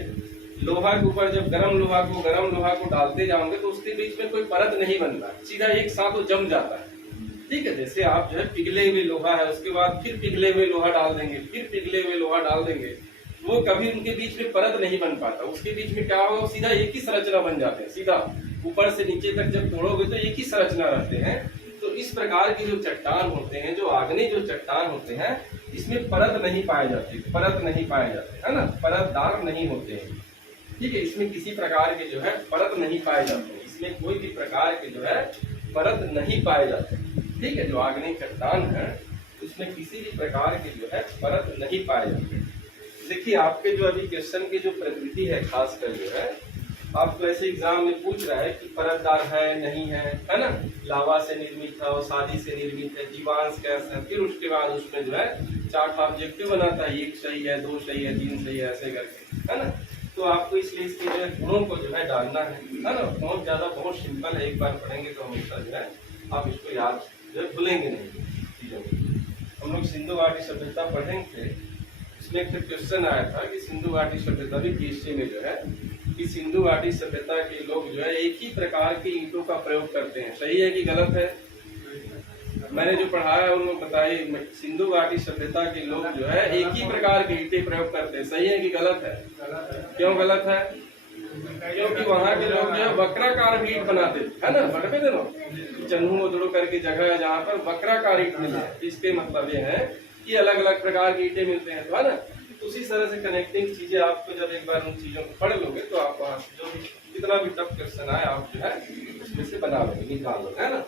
लोहा के ऊपर जब गरम लोहा को डालते जाओगे तो उसके बीच में कोई परत नहीं बनता, सीधा एक साथ वो जम जाता है। ठीक है, जैसे आप जो है पिघले हुए लोहा है, उसके बाद फिर पिघले हुए लोहा डाल देंगे, फिर पिघले हुए लोहा डाल देंगे, वो कभी उनके बीच में परत नहीं बन पाता। उसके बीच में क्या होगा, सीधा एक ही संरचना बन जाते हैं, सीधा ऊपर से नीचे तक जब तोड़ोगे तो एक ही संरचना रहते हैं। तो इस प्रकार के जो चट्टान होते हैं, जो आग्नेय जो चट्टान होते हैं, इसमें परत नहीं पाए जाते, परत नहीं पाए जाते, है ना, परतदार नहीं होते हैं। ठीक है, इसमें किसी प्रकार के जो है परत नहीं पाए जाते, इसमें कोई भी प्रकार के जो है परत नहीं पाए जाते। ठीक है, जो आग्नेय चट्टान है उसमें किसी भी प्रकार के जो है परत नहीं पाए जाते। देखिए आपके जो अभी क्वेश्चन की जो प्रकृति है, खासकर जो है आपको ऐसे एग्जाम में पूछ रहा है कि परतदार है नहीं है ना, लावा से निर्मित है, शादी से निर्मित है, जीवांश कैसा है, फिर उसके बाद उसमें जो है 4 ऑब्जेक्टिव बनाता है, 1 सही है, 2 सही है, 3 सही है, ऐसे करके, है ना। तो आपको इसलिए इसके जो है गुणों को जो है डालना है ना। बहुत ज्यादा बहुत सिंपल है, एक बार पढ़ेंगे तो हमेशा जो है आप इसको याद जो है भूलेंगे नहीं चीजों को। हम लोग सिंधु घाटी सभ्यता पढ़ेंगे, उसमें एक क्वेश्चन आया था कि सिंधु घाटी सभ्यता भी पीएचडी में जो है कि सिंधु घाटी सभ्यता के लोग जो है एक ही प्रकार के ईंटों का प्रयोग करते हैं, सही है कि गलत है? मैंने जो पढ़ाया उन्होंने बताई, सिंधु घाटी सभ्यता के लोग जो है एक ही प्रकार के ईंटें प्रयोग करते हैं, सही है कि गलत है? क्यों गलत है? क्योंकि वहाँ के लोग जो है वक्राकार ईंट बनाते थे, है ना, बड़े दिनों चन्हू उदड़ो करके जगह है जहाँ पर वक्राकार ईंट मिले हैं। इसके मतलब ये है कि अलग अलग प्रकार की ईंटें मिलते हैं, तो है ना। उसी तरह से कनेक्टिंग चीजें आपको जब एक बार उन चीजों को पढ़ लोगे तो आप वहाँ जो भी कितना भी टफ क्वेश्चन आए आप जो है उसमें से बना लोगे, निकाल लोगे, है ना।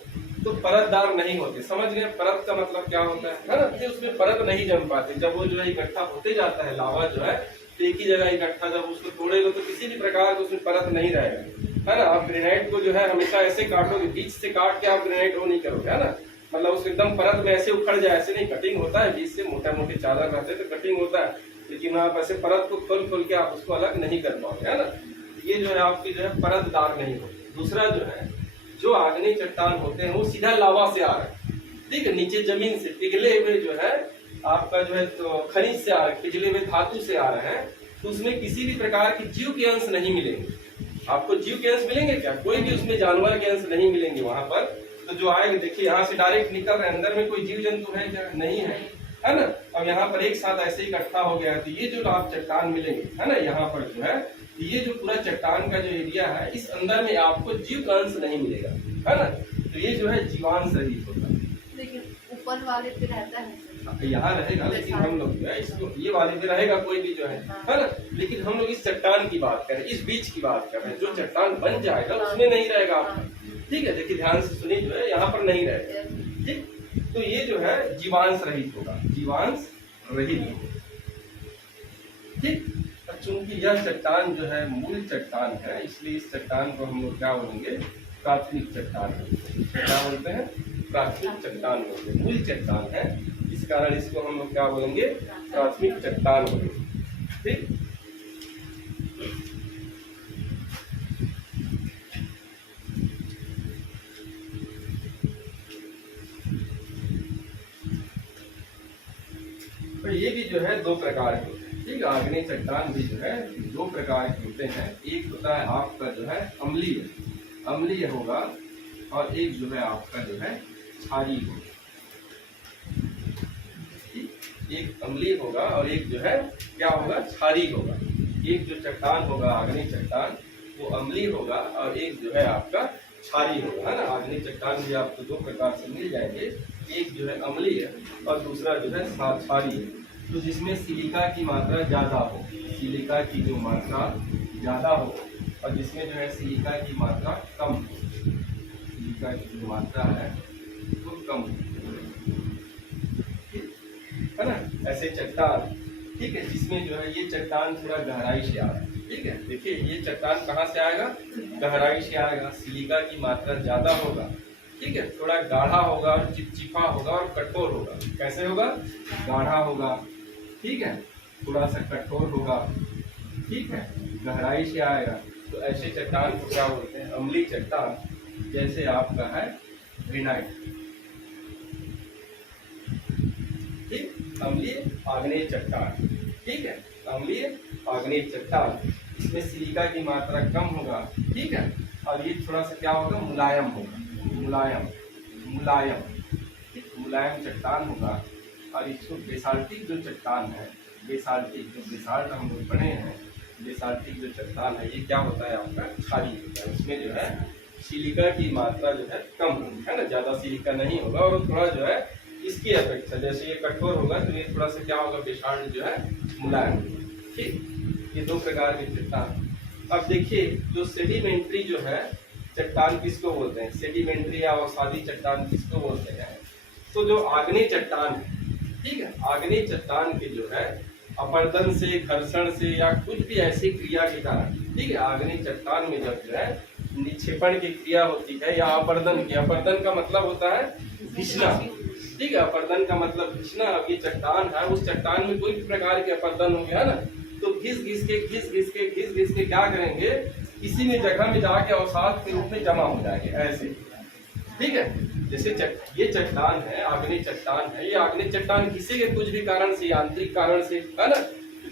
तो परतदार नहीं होते, समझ गए परत का मतलब क्या होता है ना। फिर उसमें परत नहीं जम पाते, जब वो जो है इकट्ठा होते जाता है लावा जो है एक ही जगह इकट्ठा, जब उसको तोड़ेगा तो किसी भी प्रकार का उसमें परत नहीं रहेगा, है ना। आप ग्रेनाइट को जो है हमेशा ऐसे काटोगे, बीच से काट के आप ग्रेनाइट वो नहीं करोगे, है ना, मतलब उसको एकदम परत में ऐसे उखड़ जाए, ऐसे नहीं, कटिंग होता है बीच से, मोटा मोटे चादर रहते हैं तो कटिंग होता है, लेकिन आप ऐसे परत को खोल खोल के आप उसको अलग नहीं कर पाओगे, है ना। ये जो है आपकी जो है परतदार नहीं होते। दूसरा जो है जो आग्नेय चट्टान होते हैं वो सीधा लावा से आ रहे हैं, ठीक है, नीचे जमीन से पिघले हुए जो है आपका जो है तो खनिज से आ रहे हैं, पिघले हुए धातु से आ रहे हैं, तो उसमें किसी भी प्रकार की जीव के अंश नहीं मिलेंगे। आपको जीव के अंश मिलेंगे क्या? कोई भी उसमें जानवर के अंश नहीं मिलेंगे वहां पर। तो जो आएंगे देखिए यहाँ से डायरेक्ट निकल रहे हैं, अंदर में कोई जीव जंतु है क्या? नहीं है ना। अब यहाँ पर एक साथ ऐसे इकट्ठा हो गया तो ये जो आप चट्टान मिलेंगे, है ना, यहाँ पर जो है ये जो पूरा चट्टान का जो एरिया है इस अंदर में आपको जीव का अंश नहीं मिलेगा, है ना। तो ये जो है जीवांश रहित होता है, लेकिन ऊपर वाले पे रहता है, यहाँ रहेगा, लेकिन हम लोग जो है इसको ये वाले पे रहेगा कोई भी जो है ना। लेकिन हम लोग इस चट्टान की बात कर रहे हैं, इस बीच की बात कर रहे हैं, जो चट्टान बन जाएगा उसमें नहीं रहेगा आपका। ठीक है, देखिए ध्यान से सुनिए, जो है यहाँ पर नहीं रहेगा। ठीक, तो ये जो है जीवांश रहित होगा, जीवांश रहित होगा। ठीक, चूंकि यह चट्टान जो है मूल चट्टान है, इसलिए इस चट्टान को हम लोग क्या बोलेंगे? प्राथमिक चट्टान। क्या बोलते हैं? प्राथमिक चट्टान बोलते हैं, मूल चट्टान है, इस कारण इसको हम लोग क्या बोलेंगे? प्राथमिक चट्टान बोलेंगे। ठीक, तो ये भी जो है 2 प्रकार के होते हैं। ठीक, आग्नेय चट्टान भी जो है 2 प्रकार के होते हैं। एक होता है आपका जो है अम्लीय, अम्लीय होगा, और एक जो है आपका जो है क्षारीय होगा। एक अम्लीय होगा और एक जो है क्या होगा? क्षारीय होगा। एक जो चट्टान होगा आग्नेय चट्टान वो अम्लीय होगा और एक जो है आपका क्षारीय होगा, है ना। आग्नेय चट्टान भी आपको 2 प्रकार से मिल जाएंगे, एक जो है अम्लीय और दूसरा जो है क्षारीय। तो जिसमें सिलिका की मात्रा ज्यादा हो, सिलिका की जो मात्रा ज्यादा हो, और जिसमें जो है सिलिका की मात्रा कम हो, सिलिका की जो मात्रा है वो कम हो, है ना। ऐसे चट्टान, ठीक है, जिसमें जो है ये चट्टान थोड़ा गहराई से आ रहा है। ठीक है, देखिए ये चट्टान कहाँ से आएगा? गहराई से आएगा, सिलिका की मात्रा ज्यादा होगा, ठीक है, थोड़ा गाढ़ा होगा और चिपचिपा होगा और कठोर होगा। कैसे होगा? गाढ़ा होगा, ठीक है, थोड़ा सा कठोर होगा, ठीक है, गहराई से आएगा। तो ऐसे चट्टान को क्या बोलते हैं? अम्लीय चट्टान। जैसे आपका है ग्रेनाइट, ठीक, अम्लीय आग्नेय चट्टान, ठीक है, अम्लीय आग्नेय चट्टान। इसमें सिलिका की मात्रा कम होगा, ठीक है। और ये थोड़ा सा क्या होगा, मुलायम होगा, मुलायम मुलायम ठीक, मुलायम चट्टान होगा। और इसको बेसाल्टिक जो चट्टान है, बेसाल्टिक जो बेसाल्ट हम लोग पढ़े हैं, बेसाल्टिक जो चट्टान है ये क्या होता है आपका, खारी होता है। उसमें जो है सिलिका की मात्रा जो है कम होगी, है ना, ज़्यादा सिलिका नहीं होगा। और थोड़ा जो है इसकी अपेक्षा, जैसे ये कठोर होगा तो ये थोड़ा सा क्या होगा, बेसाल्ट जो है मुलायम, ठीक। ये दो प्रकार के चट्टान। अब देखिए जो सेडिमेंट्री जो है चट्टान किसको बोलते हैं, सेडिमेंट्री या अवसादी चट्टान किसको बोलते हैं। तो जो आग्नेय चट्टान है, ठीक है, आग्नेय चट्टान के जो है अपरदन से, घर्षण से या कुछ भी ऐसी क्रिया के कारण, ठीक है, आग्नेय चट्टान में जब जो है निक्षेपण की क्रिया होती है या अपरदन की, अपरदन का मतलब होता है घिसना, ठीक है, अपरदन का मतलब घिसना। अब ये चट्टान है, उस चट्टान में कोई भी प्रकार के अपरदन हो गया ना, तो घिस घिस के क्या करेंगे, किसी भी जगह में जाके अवसाद के रूप में जमा हो जाएंगे ऐसे, ठीक है। जैसे ये चट्टान है, आग्नेय चट्टान है, ये आग्नेय चट्टान किसी के कुछ भी कारण से, आंतरिक कारण से, है ना,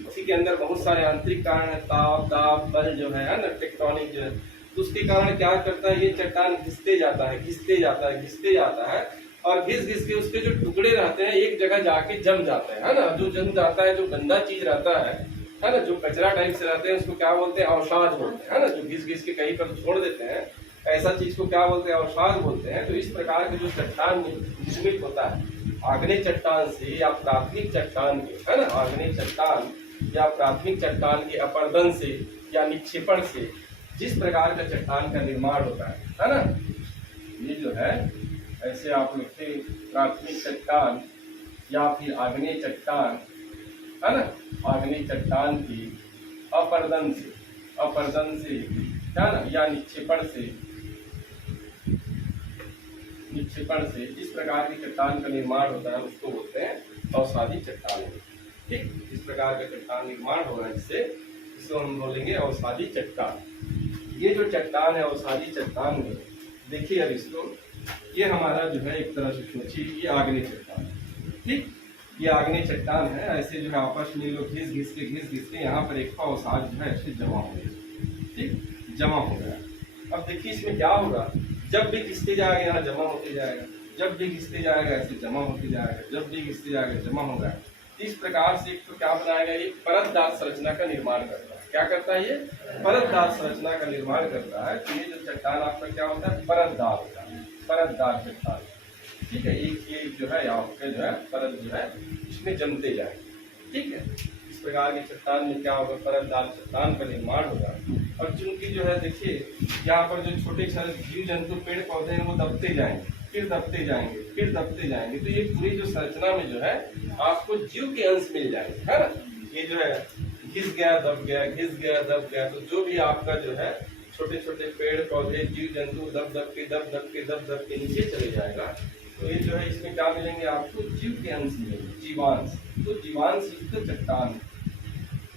इसी के अंदर बहुत सारे आंतरिक कारण है, ताप दाब बल जो है ना, टेक्टोनिक जो है, तो उसके कारण क्या करता है, ये चट्टान घिसते जाता है, घिसते जाता है, घिसते जाता है। और घिस घिस के उसके जो टुकड़े रहते हैं एक जगह जाके जम जाते हैं, है ना, जो जम जाता है, जो गंदा चीज रहता है ना, जो कचरा टाइप से रहते हैं उसको क्या बोलते हैं, अवसाद बोलते हैं, है ना, जो घिस घिस के कहीं पर छोड़ देते हैं ऐसा चीज को क्या बोलते हैं, अवसाद बोलते हैं। तो इस प्रकार के जो चट्टान निर्मित होता है आग्नेय चट्टान से या प्राथमिक चट्टान के, है ना, आग्नेय चट्टान या प्राथमिक चट्टान के अपरदन से या निक्षेपण से जिस प्रकार का चट्टान का निर्माण होता है ना, ये जो है ऐसे आप लिखते प्राथमिक चट्टान या फिर आग्नेय चट्टान, है ना, आग्नेय चट्टान की अपरदन से क्या ना, या निक्षेपण से जिस प्रकार की चट्टान का निर्माण होता है उसको बोलते हैं अवसादी चट्टान, ठीक। इस प्रकार का चट्टान निर्माण हो रहा है जिसको हम बोलेंगे अवसादी चट्टान। ये जो चट्टान है अवसादी चट्टान में देखिए, अब इसको ये हमारा जो है एक तरह से सोचिए ये आग्नेय चट्टान, ठीक, ये आग्नेय चट्टान है। ऐसे जो है आपस में लोग घिस घिस के यहाँ पर एक अवसाद जो है ऐसे जमा हो गया, ठीक, जमा हो गया। अब देखिए इसमें क्या होगा, जब भी घिसते जाएगा यहाँ जमा होते जाएगा, जब भी घिसते जाएगा ऐसे जमा होते जाएगा, जब भी घिसते जाएगा जमा होगा। इस प्रकार से एक तो क्या बनाएगा, ये परतदार संरचना का निर्माण करता है। क्या करता है, ये परतदार संरचना का निर्माण करता है। तो ये जो चट्टान आपका क्या होता है, परतदार होता है, परतदार चट्टान, ठीक है। एक ये जो है आपके जो है परत जो है इसमें जमते जाए, ठीक है। इस प्रकार की चट्टान में क्या होगा, परतदार चट्टान का निर्माण होगा। और चूंकि जो है देखिए यहाँ पर जो छोटे सारे जीव जंतु पेड़ पौधे हैं वो दबते जाएंगे, फिर दबते जाएंगे, फिर दबते जाएंगे। तो ये पूरी जो संरचना में जो है आपको जीव के अंश मिल जाएंगे, है ना। ये जो है घिस गया दब गया, घिस गया दब गया, तो जो भी आपका जो है छोटे छोटे पेड़ पौधे जीव जंतु दब दब के नीचे चले जाएगा। तो ये जो है इसमें क्या मिलेंगे आपको, जीव के अंश मिलेंगे, जीवांश। तो जीवांश युक्त चट्टान,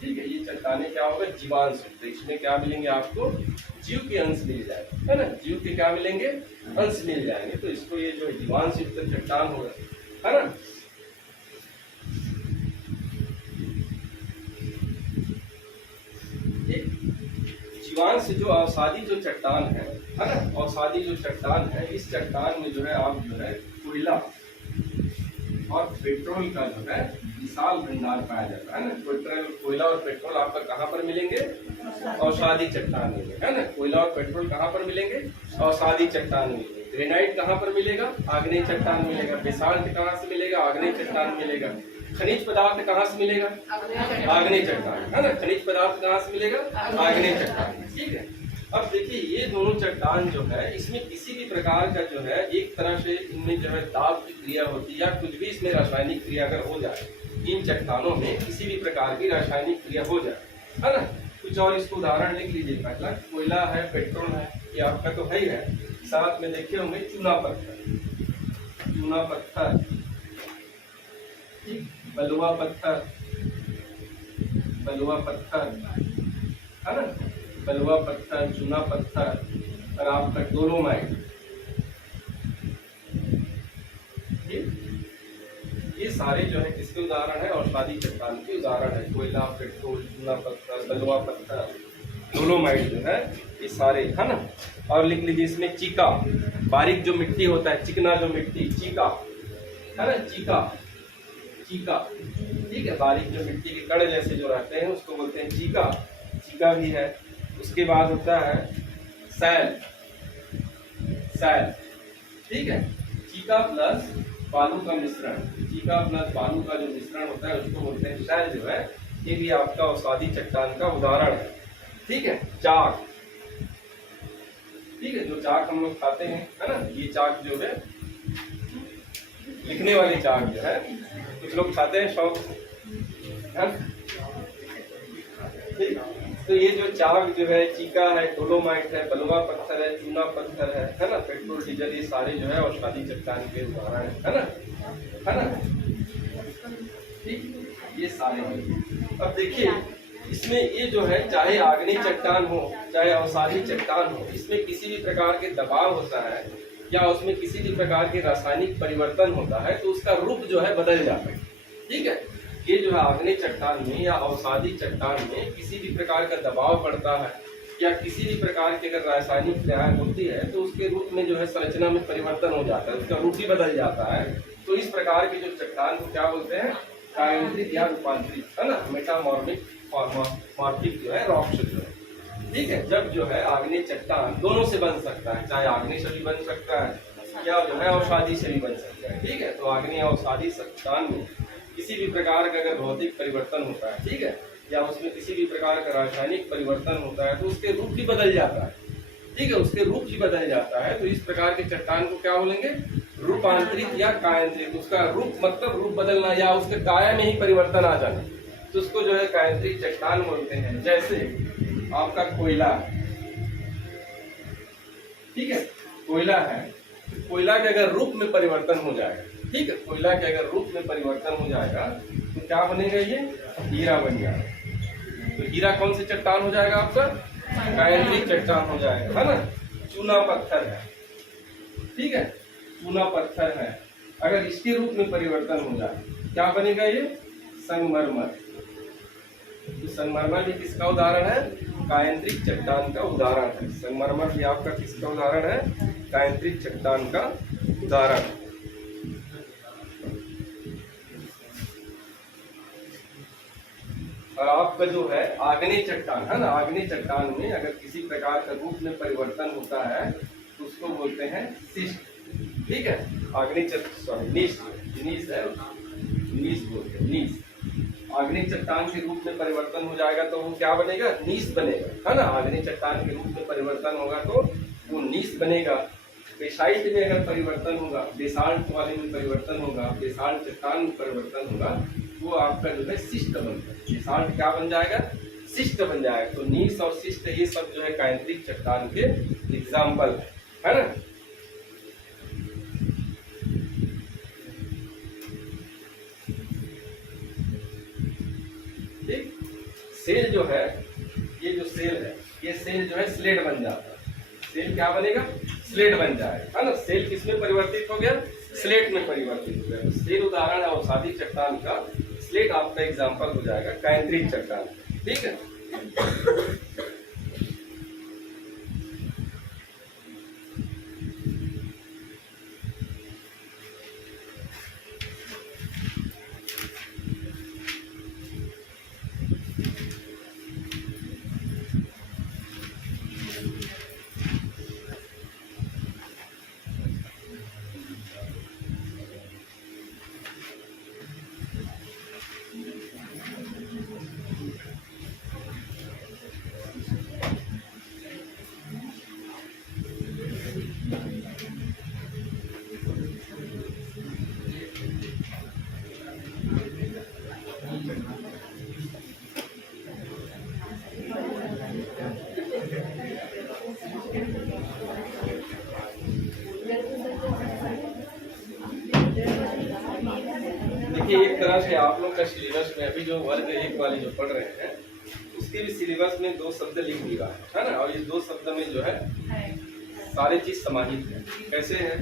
ठीक है, ये चट्टाने क्या होगा, जीवांश युक्त। इसमें क्या मिलेंगे आपको, जीव के अंश मिल जाएगा, है ना, जीव के क्या मिलेंगे, अंश मिल जाएंगे। तो इसको ये जो जीवांश युक्त चट्टान होगा, है ना। जीवांश जो अवसादी जो चट्टान है ना, अवसादी जो चट्टान है, इस चट्टान में जो है आप जो है कोयला और पेट्रोल का जो है विशाल भंडार पाया जाता है ना। कोयला और पेट्रोल आपका कहाँ पर मिलेंगे, अवसादी चट्टान में, है ना। कोयला और पेट्रोल कहाँ पर मिलेंगे, अवसादी चट्टान में। ग्रेनाइट कहाँ पर मिलेगा, आग्नेय चट्टान मिलेगा। बेसाल्ट कहाँ से मिलेगा, आग्नेय चट्टान मिलेगा। खनिज पदार्थ कहाँ से मिलेगा, आग्नेय चट्टान, है ना। खनिज पदार्थ कहाँ से मिलेगा, आग्नेय चट्टान, ठीक है। अब देखिए ये दोनों चट्टान जो है इसमें किसी भी प्रकार का जो है एक तरह से इनमें जो है दाब की क्रिया होती है या कुछ भी इसमें रासायनिक क्रिया अगर हो जाए, इन चट्टानों में किसी भी प्रकार की रासायनिक क्रिया हो जाए, है ना। कुछ और इसको उदाहरण लिख लीजिए। पहला कोयला है, पेट्रोल है, ये आपका तो है ही है। साथ में देखे होंगे चूना पत्थर, चूना पत्थर, बलुआ पत्थर, बलुआ पत्थर, है ना, बलुआ पत्थर, चूना पत्थर और आपका डोलोमाइट। ये सारे जो है किसके उदाहरण है, अवसादी चट्टान के उदाहरण है। कोयला, पेट्रोल, चूना पत्थर, बलुआ पत्थर, डोलोमाइट जो है ये सारे, है ना। और लिख लीजिए इसमें चीका, बारीक जो मिट्टी होता है, चिकना जो मिट्टी, चीका, है ना, चीका, चीका, ठीक है। बारीक जो मिट्टी के कण जैसे जो रहते हैं उसको बोलते हैं चीका, चीका भी है। उसके बाद होता है सैल, सैल, ठीक है। चीका प्लस बालू का मिश्रण, चीका प्लस बालू का जो मिश्रण होता है उसको बोलते हैं सैल जो है। ये भी आपका अवसादी चट्टान का उदाहरण है, ठीक है। चाक, ठीक है, जो चाक हम लोग खाते हैं, है ना, ये चाक जो है लिखने वाली चाक जो है कुछ लोग खाते हैं शौक से, है ना? ठीक। तो ये जो चाक जो है, चीका है, डोलोमाइट है, बलुआ पत्थर है, चूना पत्थर है ना, पेट्रोल डीजल, ये सारे जो है अवसादी चट्टान के उदाहरण है ना, है ना, ठीक, ये सारे हैं। अब देखिए इसमें ये जो है, चाहे आग्नेय चट्टान हो चाहे अवसादी चट्टान हो, इसमें किसी भी प्रकार के दबाव होता है या उसमें किसी भी प्रकार के रासायनिक परिवर्तन होता है तो उसका रूप जो है बदल जाता है, ठीक है। ये जो है आग्नेय चट्टान में या अवसादी चट्टान में किसी भी प्रकार का दबाव पड़ता है या किसी भी प्रकार की अगर रासायनिक क्रियाएं होती है तो उसके रूप में जो है संरचना में परिवर्तन हो जाता है, उसका रूप ही बदल जाता है। तो इस प्रकार की जो चट्टान को क्या बोलते हैं, कायांतरित या रूपांतरित, है ना, मेटामॉर्फिक मॉर्फिक जो है रॉक्स जो है, ठीक है। जब जो है आग्नेय चट्टान दोनों से बन सकता है, चाहे आग्नेय से भी बन सकता है या जो है अवसादी से भी बन सकता है, ठीक है। तो आग्नेय अवसादी चट्टान में किसी भी प्रकार का अगर भौतिक परिवर्तन होता है, ठीक है, या उसमें किसी भी प्रकार का रासायनिक परिवर्तन होता है तो उसके रूप भी बदल जाता है, ठीक है, उसके रूप भी बदल जाता है। तो इस प्रकार के चट्टान को क्या बोलेंगे, रूपांतरित या कायांतरित। उसका रूप मतलब रूप बदलना या उसके काया में ही परिवर्तन आ जाना, तो उसको जो है कायांतरित चट्टान बोलते हैं। जैसे आपका कोयला, ठीक है, कोयला है, कोयला के अगर रूप में परिवर्तन हो जाएगा, ठीक है, कोयला के अगर रूप में परिवर्तन हो जाएगा तो क्या बनेगा, ये हीरा बन जाएगा। तो हीरा कौन से चट्टान हो जाएगा आपका, कायांतरित चट्टान हो जाएगा, है ना। चूना पत्थर है, ठीक है, चूना पत्थर है, अगर इसके रूप में परिवर्तन हो जाए क्या बनेगा, ये संगमरमर। तो संगमरमर भी किसका उदाहरण है, कायांतरित चट्टान का उदाहरण है। संगमरमर भी आपका किसका उदाहरण है, कायांतरित चट्टान का उदाहरण। और आपका जो है आग्नेय चट्टान, है ना, आग्नेय चट्टान में अगर किसी प्रकार का रूप में परिवर्तन होता है तो उसको बोलते हैं शिस्ट, ठीक है। आग्नेय सॉरी नीस है, नीस बोलते हैं, नीस। आग्नेय चट्टान के रूप में परिवर्तन हो जाएगा तो वो क्या बनेगा, नीस बनेगा, है ना। आग्नेय चट्टान के रूप में परिवर्तन होगा तो वो नीस बनेगा। बेसाल्ट में अगर परिवर्तन होगा, बेसाल्ट वाले में परिवर्तन होगा, बेसाल्ट चट्टान में परिवर्तन होगा, वो आपका जो है शिस्ट बनता है। बेसाल्ट क्या बन जाएगा, शिस्ट बन जाएगा। तो नीस और शिस्ट ये सब जो है कायांतरित चट्टान के एग्जाम्पल है ना। ठीक, सेल जो है, ये जो सेल है, ये सेल जो है स्लेट बन जाता है। सेल क्या बनेगा, स्लेट बन जाएगा, है ना। सेल किस में परिवर्तित हो गया, स्लेट में परिवर्तित हो गया। सेल उदाहरण है अवसादी चट्टान का, स्लेट आपका एग्जाम्पल हो जाएगा कायांतरित चट्टान, ठीक है। देखिए एक तरह से आप लोग का सिलेबस में अभी जो वर्ग 1 वाली जो पढ़ रहे हैं उसके भी सिलेबस में 2 शब्द लिख दिया है ना। और ये 2 शब्द में जो है सारी चीज समाहित है। कैसे है,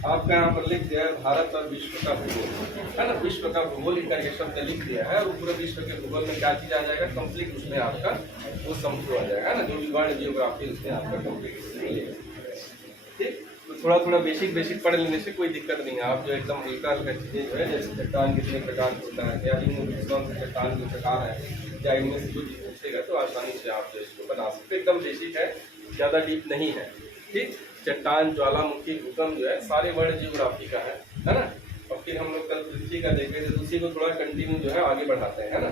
आपका यहाँ पर लिख दिया है भारत और विश्व का भूगोल, है ना। विश्व का भूगोल करके शब्द लिख दिया है, और पूरे विश्व के भूगोल में क्या चीज आ जाएगा, कंप्लीट उसमें आपका वो समझो आ जाएगा, है ना। जो भी वर्ल्ड जियोग्राफी उसमें आपका कंप्लीट मिलेगा। ठीक, तो थोड़ा थोड़ा बेसिक पढ़ लेने से कोई दिक्कत नहीं है। आप जो एकदम हल्का हल्का चीजें जो है, जैसे चट्टान कितने प्रकार के होता है, या इन चट्टान के प्रकार है, या इनमें से जो चीज पूछेगा तो आसानी से आप जो इसको बना सकते। एकदम बेसिक है, ज्यादा डीप नहीं है। ठीक, चट्टान, ज्वालामुखी, भूकंप जो है सारे वर्ल्ड जियोग्राफी का है ना। और फिर हम लोग कल पृथ्वी का देखे थे, उसी को थोड़ा कंटिन्यू जो है आगे बढ़ाते हैं, है ना।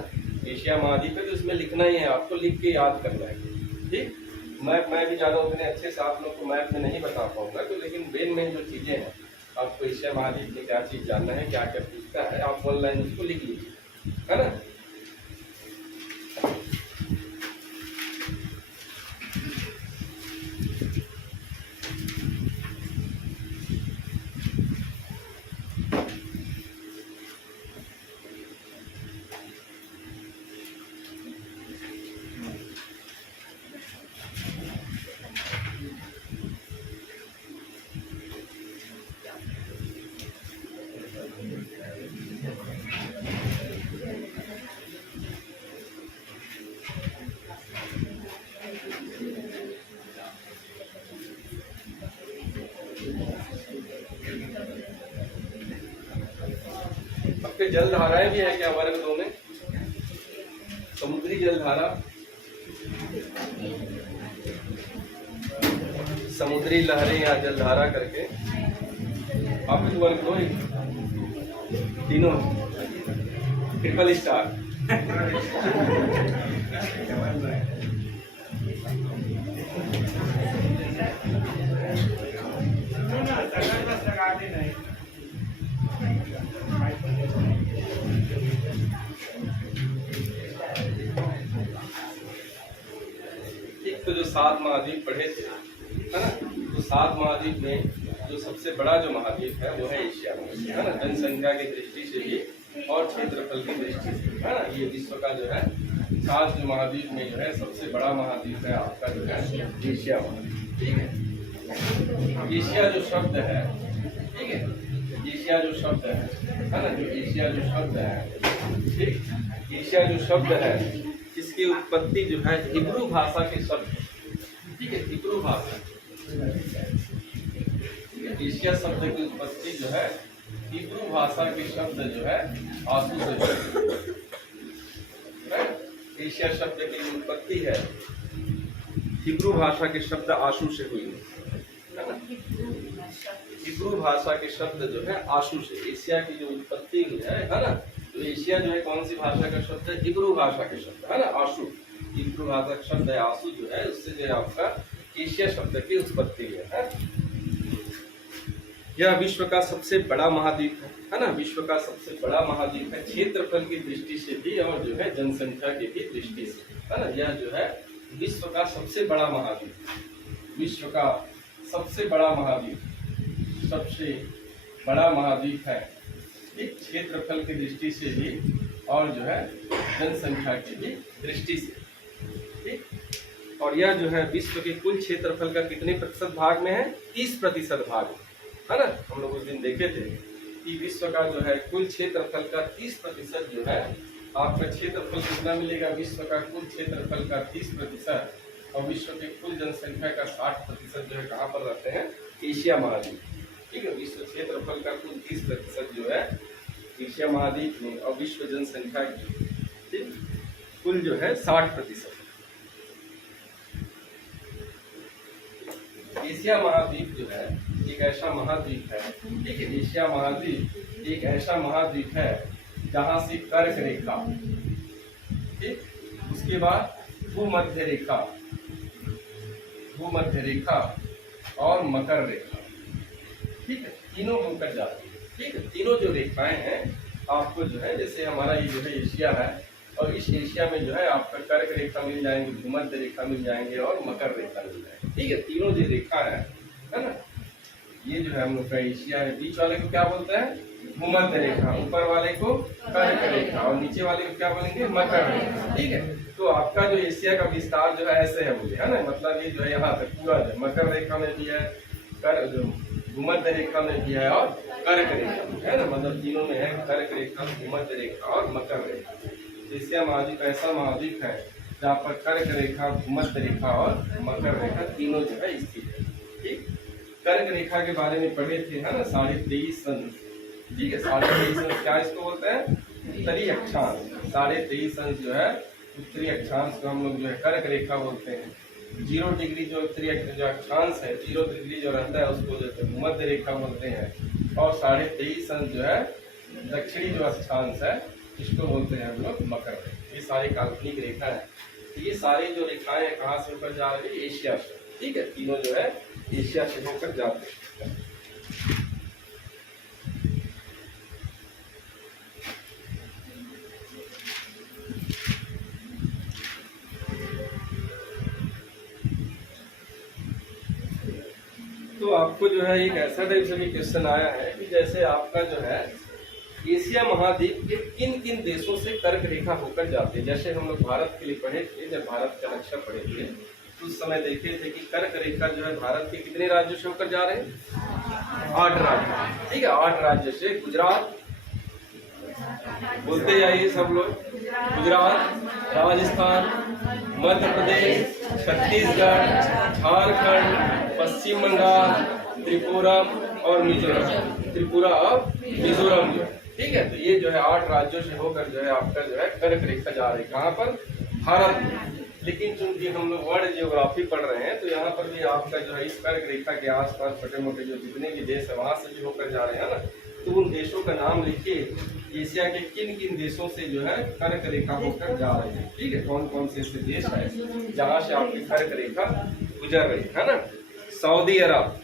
एशिया महाद्वीप है तो इसमें लिखना ही है, आपको लिख के याद करना है। ठीक, मैप मैं भी ज़्यादा उतने अच्छे से आप लोग को मैप में नहीं बता पाऊंगा, तो लेकिन मेन जो चीज़ें हैं, आपको एशिया महाद्वीप में क्या चीज़ जानना है, क्या क्या पूछता है, आप ऑनलाइन उसको लिख लीजिए, है ना। आपके जलधाराएं भी है क्या वर्ग 2 में? समुद्री जलधारा, समुद्री लहरें या जलधारा करके आप तो वर्ग 2 तीनों ट्रिपल स्टार। तो जो 7 महाद्वीप पढ़े थे, है ना, तो 7 महाद्वीप में जो सबसे बड़ा जो महाद्वीप है वो है एशिया, है ना। जनसंख्या की दृष्टि से भी और क्षेत्रफल की दृष्टि से, है ना। ये विश्व का जो है 7 जो महाद्वीप में जो है सबसे बड़ा महाद्वीप है आपका जो है एशिया महाद्वीप। ठीक है, एशिया जो शब्द है, ठीक है, एशिया जो शब्द है ना, जो एशिया जो शब्द है, ठीक, एशिया जो शब्द है इसकी उत्पत्ति जो है हिब्रू भाषा के शब्द, ठीक है, हिब्रू भाषा, एशिया शब्द की उत्पत्ति जो है हिब्रू भाषा के शब्द जो है आशु से, एशिया शब्द की उत्पत्ति है हिब्रू भाषा के शब्द आशु से हुई है ना। हिब्रू भाषा के शब्द जो है आशु से, एशिया की जो उत्पत्ति हुई है ना। तो एशिया जो है कौन सी भाषा का शब्द है, हिब्रू भाषा के शब्द, है ना, आशु। हिब्रू भाषा का शब्द है आशु जो है, उससे जो है आपका एशिया शब्द की उत्पत्ति है। यह विश्व का सबसे बड़ा महाद्वीप है ना, विश्व का सबसे बड़ा महाद्वीप है, क्षेत्रफल की दृष्टि से भी और जो है जनसंख्या की भी दृष्टि से, है ना। यह जो है विश्व का सबसे बड़ा महाद्वीप, विश्व का सबसे बड़ा महाद्वीप, सबसे बड़ा महाद्वीप है, एक क्षेत्रफल की दृष्टि से भी और जो है जनसंख्या की भी दृष्टि से। ठीक, और यह जो है विश्व के कुल क्षेत्रफल का कितने प्रतिशत भाग में है, 30% भाग, है ना। हम लोग उस दिन देखे थे कि विश्व का जो है कुल क्षेत्रफल का 30% जो है आपका क्षेत्रफल कितना मिलेगा, विश्व का कुल क्षेत्रफल का 30% और विश्व के कुल जनसंख्या का 60% जो है कहाँ पर रहते हैं, एशिया महाद्वीप। ठीक है, विश्व क्षेत्रफल का कुल 30% जो है एशिया महाद्वीप में, और विश्व जनसंख्या की ठीक कुल जो है 60%। एशिया महाद्वीप जो है एक ऐसा महाद्वीप है, ठीक है, एशिया महाद्वीप एक ऐसा महाद्वीप है जहां से कर्क रेखा, ठीक, उसके बाद भूमध्य रेखा, भूमध्य रेखा और मकर रेखा, ठीक है, तीनों होकर जाती है। ठीक है, तीनों जो रेखाएं हैं आपको जो है, जैसे हमारा ये जो है एशिया है, और इस एशिया में जो है आपका कर्क रेखा मिल जाएंगे, भूमध्य रेखा मिल जाएंगे और मकर रेखा मिल जाएंगे। ठीक है, तीनों जो रेखा है ना, ये जो है हम लोग का एशिया है। बीच वाले को क्या बोलते हैं, भूमध्य रेखा, ऊपर वाले को कर्क रेखा और नीचे वाले को क्या बोलेंगे, मकर रेखा। ठीक है, तो आपका जो एशिया का विस्तार जो है ऐसे है, मुझे है ना, मतलब ये जो है यहाँ तक पूरा जो मकर रेखा में भी है, भूमध्य रेखा में भी है और कर्क रेखा में है ना, मतलब तीनों में है, कर्क रेखा, भूमध्य रेखा और मकर रेखा। एशिया महाद्वीप ऐसा महाद्वीप है जहाँ पर कर्क रेखा, भूमध्य रेखा और मकर रेखा तीनों जो है स्थित है। ठीक, कर्क रेखा के बारे में पढ़े थे है ना, 23.5 अंश। ठीक है, 23.5 अंश क्या इसको बोलते हैं? उत्तरी अक्षांश। 23.5 अंश जो है उत्तरी अक्षांश को हम लोग जो है कर्क रेखा बोलते हैं। 0 डिग्री जो उत्तरी जो अक्षांश है, 0 डिग्री जो रहता है उसको जो है भूमध्य रेखा बोलते हैं। और 23.5 अंश जो है दक्षिणी जो अक्षांश है इसको बोलते हैं हम लोग मकर रेखा। ये सारी काल्पनिक रेखा है। ये सारी जो रेखाएं हैं कहाँ से होकर जा रही है? एशिया से। ठीक है, तीनों जो है एशिया से होकर जाते हैं। तो आपको जो है एक ऐसा टाइप से भी क्वेश्चन आया है कि जैसे आपका जो है एशिया महाद्वीप के किन किन देशों से कर्क रेखा होकर जाती है। जैसे हम लोग भारत के लिए पढ़े थे, जब भारत का नक्शा पढ़े थे तो उस समय देखे थे कि कर्क रेखा जो है भारत के कितने राज्यों से होकर जा रहे हैं? 8 राज्य। ठीक है, 8 राज्य से। गुजरात बोलते जाइए सब लोग, गुजरात, राजस्थान, मध्य प्रदेश, छत्तीसगढ़, झारखंड, पश्चिम बंगाल, त्रिपुरा और मिजोरम। त्रिपुरा और मिजोरम जो, ठीक है, तो ये जो है 8 राज्यों से होकर जो है आपका जो है कर्क रेखा जा रही है। कहाँ पर? भारत में। लेकिन चूंकि हम लोग वर्ल्ड जियोग्राफी पढ़ रहे हैं तो यहाँ पर भी आपका जो है इस कर्क रेखा के आसपास छोटे मोटे जो जितने भी देश है वहां से भी होकर जा रहे हैं ना, तो उन देशों का नाम लिखिए। एशिया के किन किन देशों से जो है कर्क रेखा होकर जा रही है। ठीक है, कौन कौन से ऐसे देश है जहाँ से आपकी कर्क रेखा गुजर रही है ना? सऊदी अरब,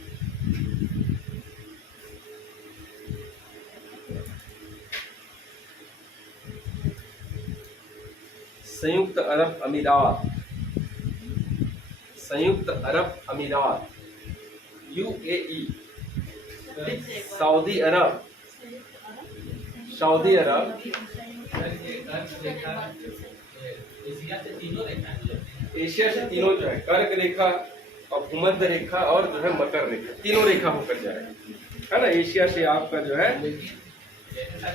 संयुक्त अरब अमीरात, संयुक्त अरब अमीरात, UAE, सऊदी अरब, सऊदी अरब, एशिया से तीनों जो है कर्क रेखा और भूमध्य रेखा और जो है मकर रेखा, तीनों रेखा होकर जाएगा है ना। एशिया से आपका जो है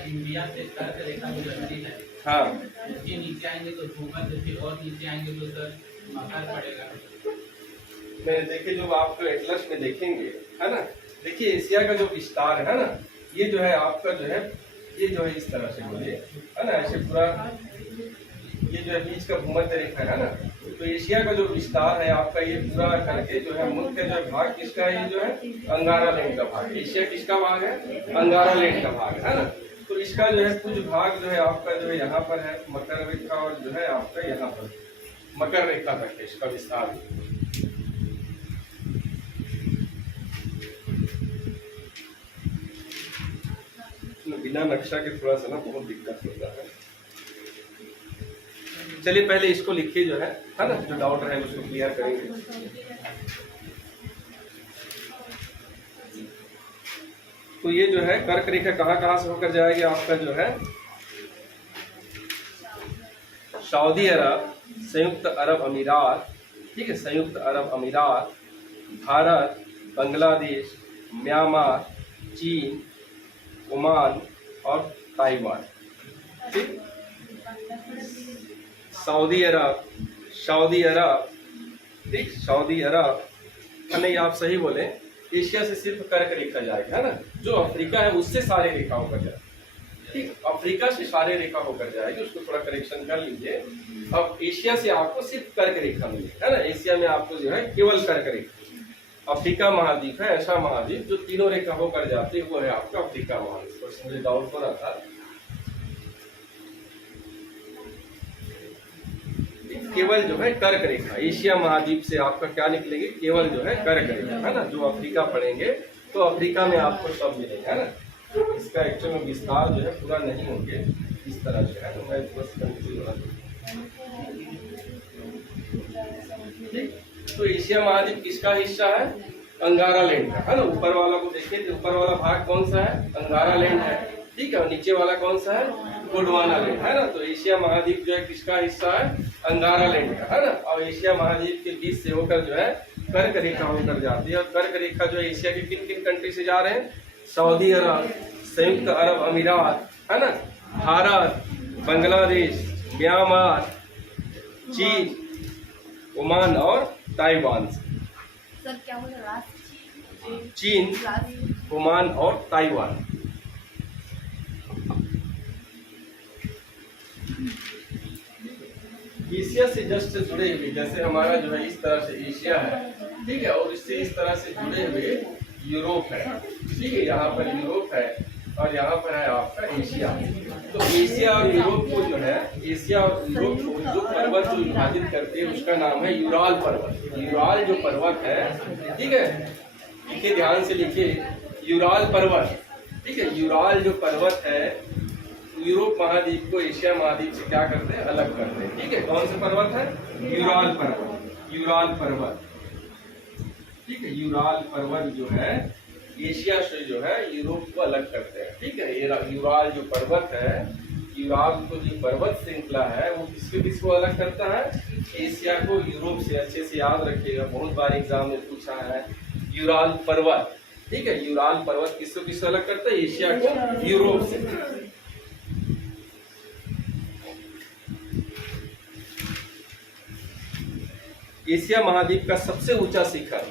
इंडिया से कर्क रेखा गुजरती है, हाँ, उसके नीचे आएंगे तो भूमध्य, फिर और नीचे आएंगे तो सर मकर पड़ेगा। मैं देखिए जो आपको एटलस में देखेंगे है ना, देखिए एशिया का जो विस्तार है ना, ये जो है आपका जो है ये जो है इस तरह से बोलिए है ना, ऐसे पूरा ये जो है बीच का भूमध्य रेखा है ना, तो एशिया का जो विस्तार है आपका ये पूरा करके जो है मुख्य जो है भाग किसका है? ये जो है अंगारा लैंड का भाग। एशिया किसका भाग है? अंगारा लैंड का भाग है ना। तो इसका जो है कुछ भाग जो है आपका जो है यहाँ पर है मकर रेखा और जो है आपका यहाँ पर मकर रेखा तक है इसका विस्तार। बिना नक्शा के थोड़ा सा ना बहुत दिक्कत होता है। चलिए पहले इसको लिखिए जो है ना, जो डाउट रहे उसको क्लियर करेंगे। तो ये जो है कर्क रेखा कहाँ से होकर जाएगी? आपका जो है सऊदी अरब, संयुक्त अरब अमीरात, ठीक है, संयुक्त अरब अमीरात, भारत, बांग्लादेश, म्यांमार, चीन, ओमान और ताइवान। ठीक, सऊदी अरब, सऊदी अरब, ठीक, सऊदी अरब, नहीं आप सही बोले, एशिया से सिर्फ कर्क रेखा जाएगा है ना। जो अफ्रीका है उससे सारे रेखा होकर जाएगा। ठीक, अफ्रीका से सारे रेखा होकर जाएगी, उसको थोड़ा करेक्शन कर लीजिए। अब एशिया से आपको सिर्फ कर्क रेखा मिलेगी है ना। एशिया में आपको जो है केवल कर्क रेखा। अफ्रीका महाद्वीप है ऐसा महाद्वीप जो तीनों रेखा होकर जाती है, वो है आपका अफ्रीका महाद्वीप। तो मुझे डाउट हो रहा था, केवल जो है कर्क रेखा एशिया महाद्वीप से आपका क्या निकलेगी? केवल जो है कर्क रेखा है ना। जो अफ्रीका पढ़ेंगे तो अफ्रीका में आपको सब मिलेगा है ना। तो इसका एक्चुअल में विस्तार जो है पूरा नहीं होंगे इस तरह से है, तो मैं बस कंफ्यूज हो रहा था। तो एशिया महाद्वीप किसका हिस्सा है? अंगारा लैंड का है ना। ऊपर वाला को देखिए तो ऊपर वाला भाग कौन सा है? अंगारा लैंड है, ठीक है। और नीचे वाला कौन सा है? गोंडवाना लैंड है ना। तो एशिया महाद्वीप जो है किसका हिस्सा है? अंगारा लैंड का है ना। और एशिया महाद्वीप के बीच से होकर जो है कर्क रेखा होकर जाती है। और कर्क रेखा जो है एशिया के किन किन कंट्री से जा रहे हैं? सऊदी अरब, संयुक्त अरब अमीरात, है ना, भारत, बांग्लादेश, म्यांमार, चीन, ओमान और ताइवान से। सर क्या बोला? राष्ट्र चीन, राष्ट्र ओमान और ताइवान। एशिया से जस्ट जुड़े हुए, जैसे हमारा जो है इस तरह से एशिया है, ठीक है, और इससे इस तरह से जुड़े हुए यूरोप है, ठीक है, यहाँ पर यूरोप है और यहाँ पर है आपका एशिया। तो एशिया और यूरोप को जो है, एशिया और यूरोप को जो पर्वत जो विभाजित करते हैं उसका नाम है यूराल पर्वत। यूराल जो पर्वत है, ठीक है, लिखिए, ध्यान से लिखिए, यूराल पर्वत, ठीक है। यूराल जो पर्वत है यूरोप महाद्वीप को एशिया महाद्वीप से क्या करते हैं? अलग करते हैं, ठीक है। कौन सा पर्वत है? यूराल पर्वत, यूराल पर्वत, ठीक है। यूराल पर्वत जो है एशिया से जो है यूरोप को अलग करते हैं, ठीक है। ये यूराल जो पर्वत है, यूराल को जो पर्वत श्रृंखला है वो किसको अलग करता है? एशिया को यूरोप से। अच्छे से याद रखिएगा, बहुत बार एग्जाम में पूछा है। यूराल पर्वत, ठीक है, यूराल पर्वत किसको अलग करता है? एशिया को यूरोप से। एशिया महाद्वीप का सबसे ऊंचा शिखर,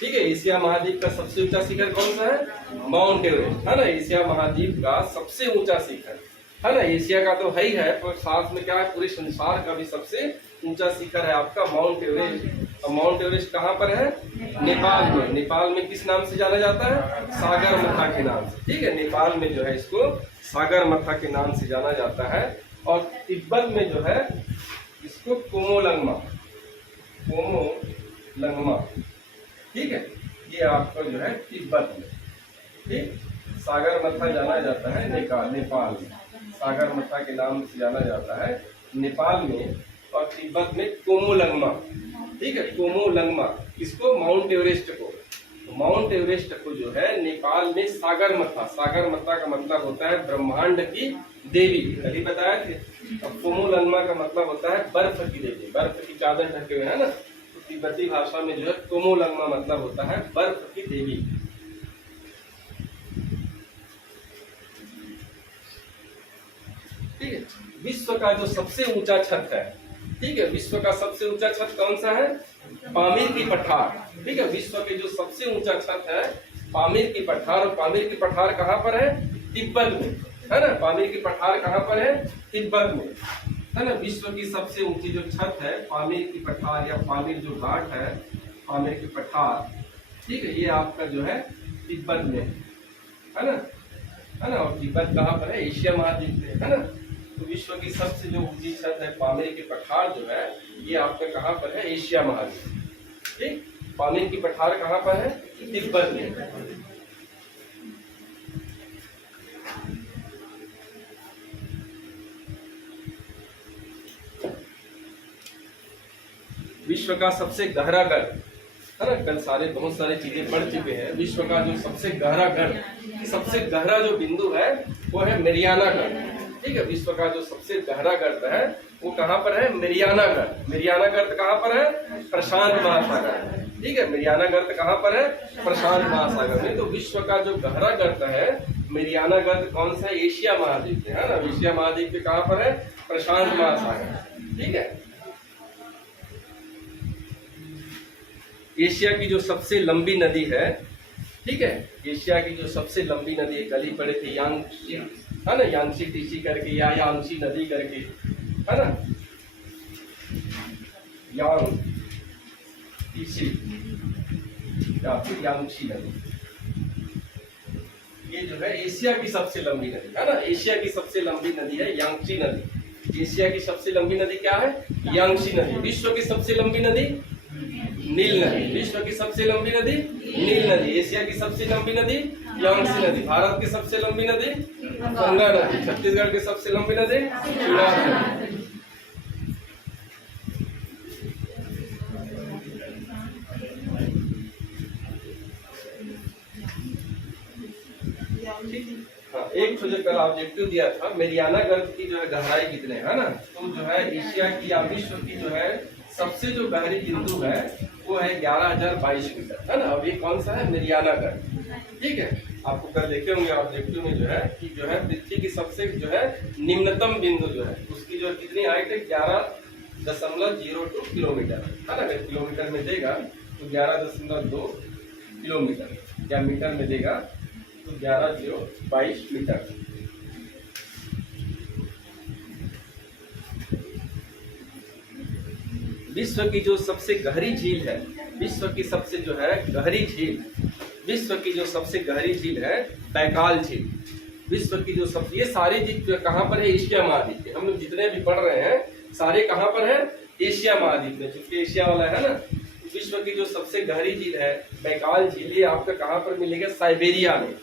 ठीक है, एशिया महाद्वीप का सबसे ऊंचा शिखर कौन सा है? माउंट एवरेस्ट, है ना। एशिया महाद्वीप का सबसे ऊंचा शिखर, है ना। एशिया का तो है ही है, पर साथ में क्या है? पूरे संसार का भी सबसे ऊंचा शिखर है आपका माउंट एवरेस्ट। और माउंट एवरेस्ट कहाँ पर है? नेपाल में। नेपाल में किस नाम से जाना जाता है? सागरमाथा के नाम से, ठीक है। नेपाल में जो है इसको सागरमाथा के नाम से जाना जाता है। और तिब्बत में जो है इसको कोमोलंगमा, कोमोलंगमा, ठीक है, ये आपका जो है तिब्बत में, ठीक। सागरमाथा जाना जाता है नेपाल में, सागरमाथा के नाम से जाना जाता है नेपाल में। और तिब्बत में कोमोलंगमा, ठीक है, कोमोलंगमा। किसको? माउंट एवरेस्ट को। तो माउंट एवरेस्ट को जो है नेपाल में सागरमाथा, सागरमाथा का मतलब होता है ब्रह्मांड की देवी, कभी बताया थे। अब कोमोलंगमा का मतलब होता है बर्फ की देवी, बर्फ की चादर ढके हुए, है ना। तो तिब्बती भाषा में जो है कोमोलंगमा मतलब होता है बर्फ की देवी। ठीक है। विश्व का जो सबसे ऊंचा छत है, ठीक है, विश्व का सबसे ऊंचा छत कौन सा है? पामीर की पठार, ठीक है। विश्व के जो सबसे ऊंचा छत है पामीर की पठार। और पामीर की पठार कहाँ पर है? तिब्बत में, है ना। पामीर की पठार कहाँ पर है? तिब्बत में, है ना। विश्व की सबसे ऊंची जो छत है पामीर की पठार या पामीर जो घाट है, पामीर की पठार, ठीक है, ये आपका जो है तिब्बत में, है ना, है ना। और तिब्बत कहाँ पर है? एशिया महाद्वीप में, है ना। तो विश्व की सबसे जो ऊंची छत है पामीर की पठार जो है, ये आपका कहाँ पर है? एशिया महाद्वीप, ठीक। पामीर की पठार कहाँ पर है? तिब्बत में। विश्व का सबसे गहरा गर्त, है ना। कल बहुत सारे चीजें पढ़ चुके हैं। विश्व का जो सबसे गहरा गर्त, सबसे गहरा जो बिंदु है वो है मेरियाना गर्त, ठीक है। विश्व का जो सबसे गहरा गर्त है वो कहाँ पर है? मेरियाना गर्त। मेरियाना गर्त कहाँ पर है? प्रशांत महासागर, ठीक है। मेरियाना गर्त कहाँ पर है? प्रशांत महासागर में। तो विश्व का जो गहरा गर्त है मेरियाना गर्त कौन सा है? एशिया महाद्वीप में, है ना। एशिया महाद्वीप में कहाँ पर है? प्रशांत महासागर, ठीक है। एशिया की जो सबसे लंबी नदी है, ठीक है, एशिया की जो सबसे लंबी नदी है, कल ही पढ़े थे, यांगशी, है ना, यांगशी टीसी करके या यांगशी नदी करके, है ना, यांग टीसी या फिर यांगशी नदी, ये जो है एशिया की सबसे लंबी नदी, है ना। एशिया की सबसे लंबी नदी है यांगशी नदी। एशिया की सबसे लंबी नदी क्या है? यांगशी नदी। विश्व की सबसे लंबी नदी नील नदी। विश्व की सबसे लंबी नदी नील नदी। एशिया की सबसे लंबी नदी यांगशी नदी। भारत की सबसे लंबी नदी गंगा नदी। छत्तीसगढ़ की सबसे लंबी नदी शिवनाथ नदी। हाँ, एक तो जो कल ऑब्जेक्टिव दिया था मेरियाना गर्त की जो है गहराई कितने, है ना। तो जो है एशिया की या विश्व की जो है सबसे जो गहरी बिंदु है वो है 11,022 मीटर, है ना। और ये कौन सा है, मेरियाना गढ़। ठीक है, आपको कल देखे होंगे ऑब्जेक्टिव में जो है कि जो है पृथ्वी की सबसे जो है निम्नतम बिंदु जो है उसकी जो कितनी हाइट है 11.02 किलोमीटर, है ना। अगर किलोमीटर में देगा तो 11.2 किलोमीटर, या मीटर में देगा तो 11,022 मीटर। विश्व की जो सबसे गहरी झील है, विश्व की सबसे जो है गहरी झील, विश्व की जो सबसे गहरी झील है बैकाल झील। विश्व की जो सब, ये सारी झील कहाँ पर है, एशिया महाद्वीप में। हम लोग जितने भी पढ़ रहे हैं सारे कहाँ पर है, एशिया महाद्वीप में, क्योंकि एशिया वाला है ना। विश्व की जो सबसे गहरी झील है बैकाल झील, ये आपका कहाँ पर मिलेगा, साइबेरिया में।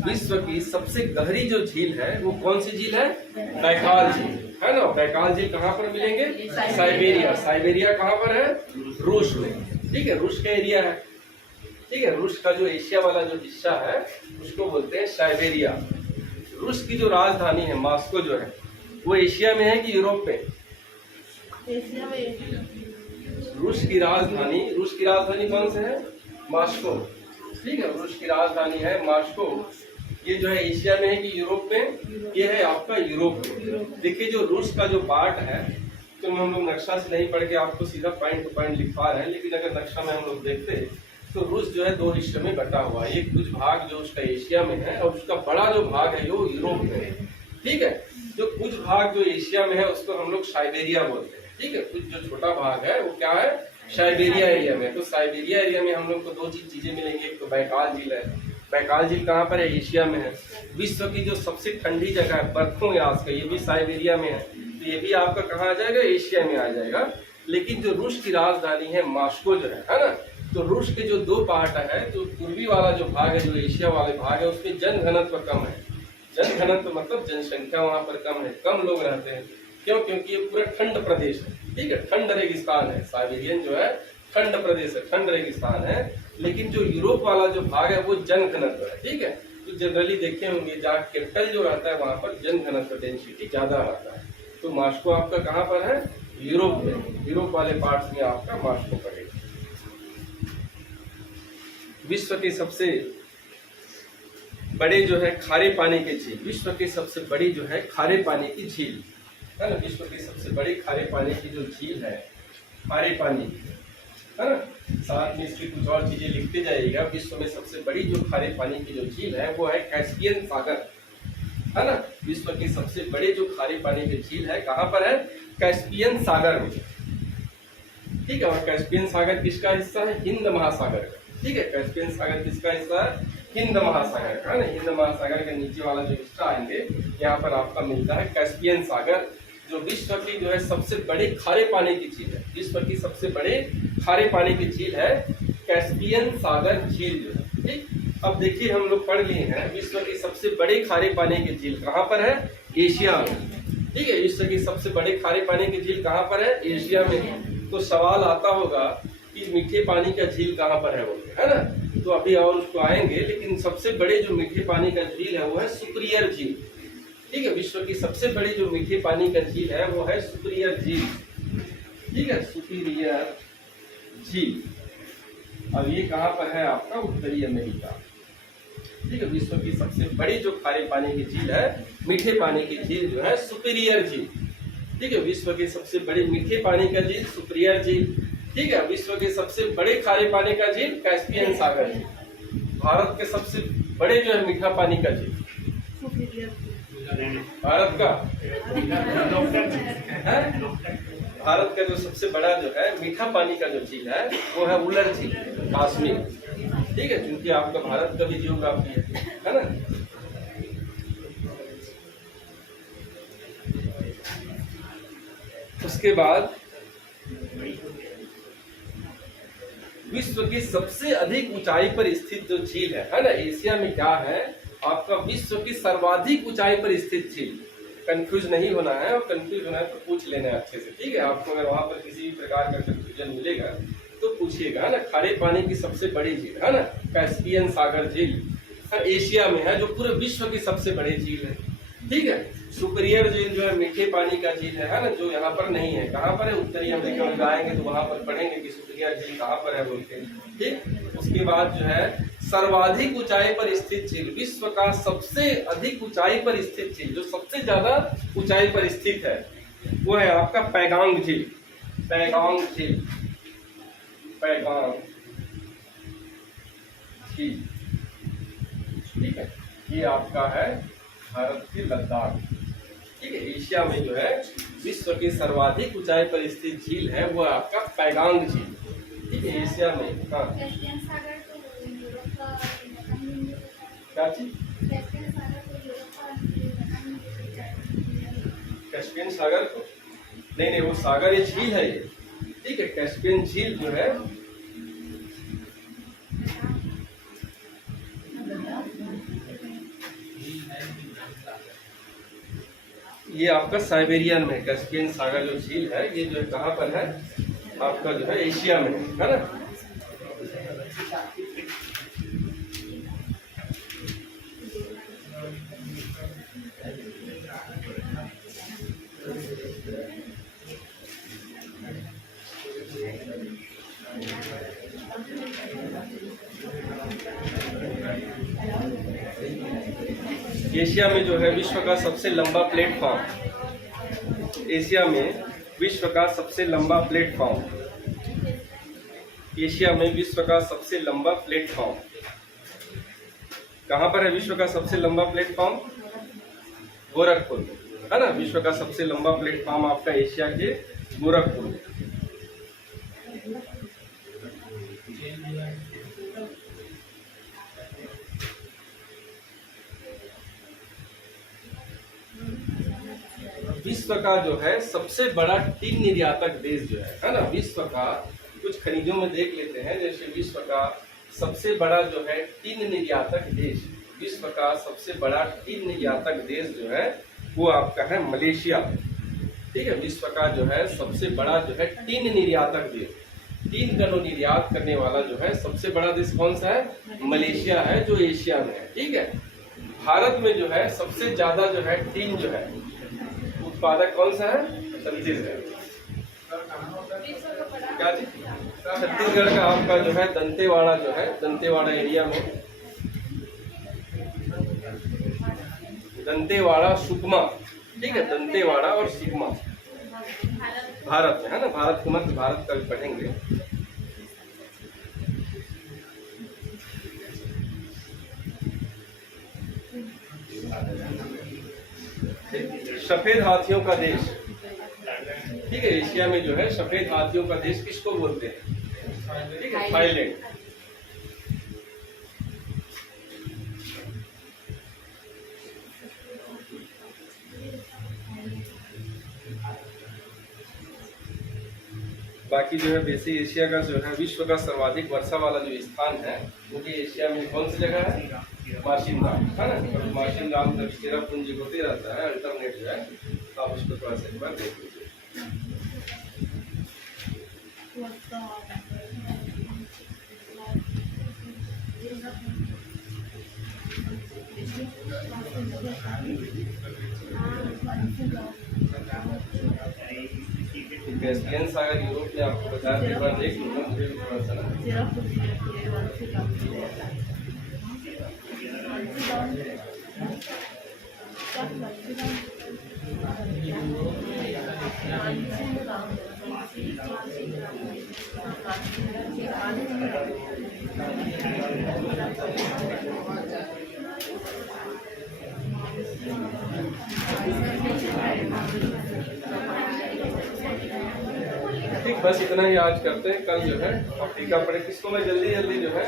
विश्व की सबसे गहरी जो झील है वो कौन सी झील है, बैकाल झील, है ना। बैकाल झील कहाँ पर मिलेंगे, साइबेरिया। साइबेरिया कहाँ पर है, रूस में। ठीक है, रूस का एरिया है। ठीक है, रूस का जो एशिया वाला जो हिस्सा है उसको बोलते हैं साइबेरिया। रूस की जो राजधानी है मॉस्को जो है वो एशिया में है कि यूरोप में, एशिया में। रूस की राजधानी कौन से है, मॉस्को। ठीक है, रूस की राजधानी है मॉस्को। ये जो है एशिया में है कि यूरोप में, ये है आपका यूरोप में। देखिए जो रूस का जो पार्ट है, तो हम लोग नक्शा से नहीं पढ़ के आपको सीधा पॉइंट टू पॉइंट लिखवा रहे हैं, लेकिन अगर नक्शा में हम लोग देखते तो रूस जो है दो हिस्सों में बटा हुआ है। एक कुछ भाग जो उसका एशिया में है और उसका बड़ा जो भाग है वो यूरोप में है। ठीक है, जो कुछ भाग जो एशिया में है उसको हम लोग साइबेरिया बोलते हैं। ठीक है, कुछ जो छोटा भाग है वो क्या है, साइबेरिया एरिया में। तो साइबेरिया एरिया में हम लोग को दो चीजें मिलेंगी, एक तो बैकाल झील है। बैकाल झील कहाँ पर है, एशिया में है। विश्व की जो सबसे ठंडी जगह है बर्फों यास का, ये भी साइबेरिया में है। तो ये भी आपका कहाँ आ जाएगा, एशिया में आ जाएगा। लेकिन जो रूस की राजधानी है मॉस्को जो है ना, तो रूस के जो दो पार्ट है, तो पूर्वी वाला जो भाग है, जो एशिया वाले भाग है, उसमें जन घनत्व कम है। जन घनत्व मतलब जनसंख्या वहाँ पर कम है, कम लोग रहते हैं। क्यों, क्योंकि ये पूरा ठंड प्रदेश है। ठीक है, ठंड रेगिस्तान है। साइबेरियन जो है ठंड प्रदेश है, ठंड रेगिस्तान है। लेकिन जो यूरोप वाला जो भाग है वो जन घनत्व है। ठीक है, तो जनरली देखे होंगे जहाँ कैपिटल जो रहता है वहाँ पर जन घनत्व डेंसिटी ज्यादा रहता है। तो मॉस्को आपका कहाँ पर है, यूरोप में। यूरोप वाले पार्ट में आपका मॉस्को पड़ेगा। विश्व की सबसे बड़े जो है खारे पानी की झील, विश्व की सबसे बड़ी जो है खारे पानी की झील, है ना। विश्व की सबसे बड़ी खारे पानी की जो झील है, खारे पानी, है ना। साथ में इसकी कुछ और चीजें लिखते जाइएगा। विश्व में सबसे बड़ी जो खारे पानी की जो झील है वो है कैस्पियन सागर, है ना। विश्व की सबसे बड़ी जो खारे पानी की झील है कहाँ पर है, कैस्पियन सागर में। ठीक है, और कैस्पियन सागर किसका हिस्सा है, हिंद महासागर का। ठीक है, कैस्पियन सागर किसका हिस्सा है, हिंद महासागर का, है ना। हिंद महासागर के नीचे वाला जो हिस्सा आएंगे यहाँ पर आपका मिलता है कैस्पियन सागर, जो विश्व की जो है सबसे बड़े खारे पानी की झील है। विश्व की सबसे बड़े खारे पानी की झील है कैस्पियन सागर झील जो है। ठीक, अब देखिए हम लोग पढ़ लिए हैं विश्व की सबसे बड़े खारे पानी की झील कहाँ पर है, एशिया में। ठीक है, विश्व की सबसे बड़े खारे पानी की झील कहाँ पर है, एशिया में। तो सवाल आता होगा कि मीठे पानी का झील कहाँ पर है, बोलते है ना। तो अभी और उसको आएंगे, लेकिन सबसे बड़े जो मीठे पानी का झील है वो है सुपीरियर झील। ठीक है, विश्व की सबसे बड़ी जो मीठे पानी का झील है वो है सुपीरियर झील। ठीक है, सुपीरियर झील। अब ये कहाँ पर है आपका, उत्तरी अमेरिका। ठीक है, विश्व की सबसे बड़ी जो खारे पानी की झील है, मीठे पानी की झील जो है सुपीरियर झील। ठीक है, विश्व की सबसे बड़ी मीठे पानी का झील सुपीरियर झील। ठीक है, विश्व के सबसे बड़े खारे पानी का झील कैस्पियन सागर झील। भारत के सबसे बड़े जो है मीठा पानी का झील, भारत का भारत का जो सबसे बड़ा जो है मीठा पानी का जो झील है वो है उलर झील, कश्मीर। ठीक है, क्योंकि आपका भारत का भी जियोग्राफी है ना। उसके बाद विश्व की सबसे अधिक ऊंचाई पर स्थित जो झील है ना, एशिया में क्या है आपका, विश्व की सर्वाधिक ऊंचाई पर स्थित झील। कंफ्यूज नहीं होना है, और कंफ्यूज होना है तो पूछ लेना है अच्छे से। ठीक है, आपको अगर वहां पर किसी भी प्रकार का कंफ्यूजन मिलेगा तो पूछ पूछिएगा है ना, खारे पानी की सबसे बड़ी झील है ना कैस्पियन सागर झील एशिया में है, जो पूरे विश्व की सबसे बड़ी झील है। ठीक है, सुपीरियर झील जो है मीठे पानी का झील है ना, जो यहाँ पर नहीं है। कहाँ पर है? उत्तरी अमेरिका में जाएंगे तो वहां पर पढ़ेंगे कि सुपीरियर झील कहाँ पर है बोल के। ठीक, उसके बाद जो है सर्वाधिक ऊंचाई पर स्थित झील, विश्व का सबसे अधिक ऊंचाई पर स्थित झील, जो सबसे ज्यादा ऊंचाई पर स्थित है वो है आपका पैगांग झील। पैगांग झील, पैगांग झील। ठीक है, ये आपका है भारत के लद्दाख। ठीक है, एशिया में जो है विश्व की सर्वाधिक ऊंचाई पर स्थित झील है वो आपका पैगांग झील। ठीक है, एशिया में। हाँ, कैस्पियन सागर तो यूरोप का क्या चीज? कैस्पियन सागर तो यूरोप का कैस्पियन सागर को नहीं नहीं, वो सागर ये झील है ये। ठीक है, कैस्पियन झील जो है ये आपका साइबेरियन में, कैस्पियन सागर जो झील है ये जो है कहाँ पर है आपका जो है एशिया में है ना। एशिया में जो है विश्व का सबसे लंबा प्लेटफॉर्म, एशिया में विश्व का सबसे लंबा प्लेटफॉर्म, एशिया में विश्व का सबसे लंबा प्लेटफॉर्म कहाँ पर है? विश्व का सबसे लंबा प्लेटफॉर्म गोरखपुर है ना। विश्व का सबसे लंबा प्लेटफॉर्म आपका एशिया के गोरखपुर। विश्व का जो है सबसे बड़ा टीन निर्यातक देश जो है ना, विश्व का कुछ खनिजों में देख लेते हैं। जैसे विश्व का सबसे बड़ा जो है टीन निर्यातक देश, विश्व का सबसे बड़ा टीन निर्यातक देश जो है वो आपका है मलेशिया। ठीक है, विश्व का जो है सबसे बड़ा जो है टीन निर्यातक देश, टीन का निर्यात करने वाला जो है सबसे बड़ा देश कौन सा है? मलेशिया है, जो एशिया में है। ठीक है, भारत में जो है सबसे ज्यादा जो है टीन जो है उत्पादक कौन सा है? छत्तीसगढ़। क्या जी? छत्तीसगढ़ का आपका जो है दंतेवाड़ा जो है, दंतेवाड़ा एरिया में, दंतेवाड़ा सुकमा। ठीक है, दंतेवाड़ा और सुकमा भारत में है ना। भारत को मत, भारत का भी पढ़ेंगे। सफेद हाथियों का देश। ठीक है, एशिया में जो है सफेद हाथियों का देश किसको बोलते हैं? ठीक है, थाईलैंड। बाकी जो है वैसे एशिया का जो है विश्व का सर्वाधिक वर्षा वाला जो स्थान है वो भी एशिया में कौन सी जगह है? माशिनगाम है ना। माशिनगाम का चेरापूंजी होते रहता है अल्टरनेट जो है, तो आप उसको थोड़ा सा एक बार देख लीजिए। कैस्पियन सागर यूरोप में आपको बताया, एक बार देख लूंगा मुझे भी थोड़ा सा ठीक, बस इतना ही आज करते हैं। कल जो है अफ्रीका पढ़े, किसको मैं जल्दी जल्दी जो है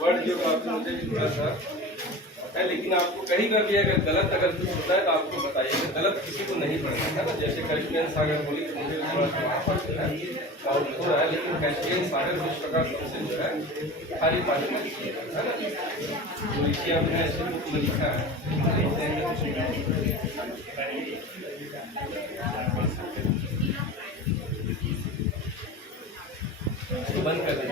वर्ल्ड जियोग्राफी मुझे भी थोड़ा सा है, लेकिन आपको कहीं का भी अगर गलत अगर कुछ होता है तो आपको बताइए। गलत किसी को नहीं पढ़ना है ना। जैसे कैस्पियन सागर बोली तो मुझे थोड़ा सा वहाँ पर जो है डाउट हो रहा है, लेकिन कैस्पियन सागर विश्व का सबसे जो है खाली पानी का है ना। तो एशिया में ऐसे बुक में लिखा है, बंद कर दें।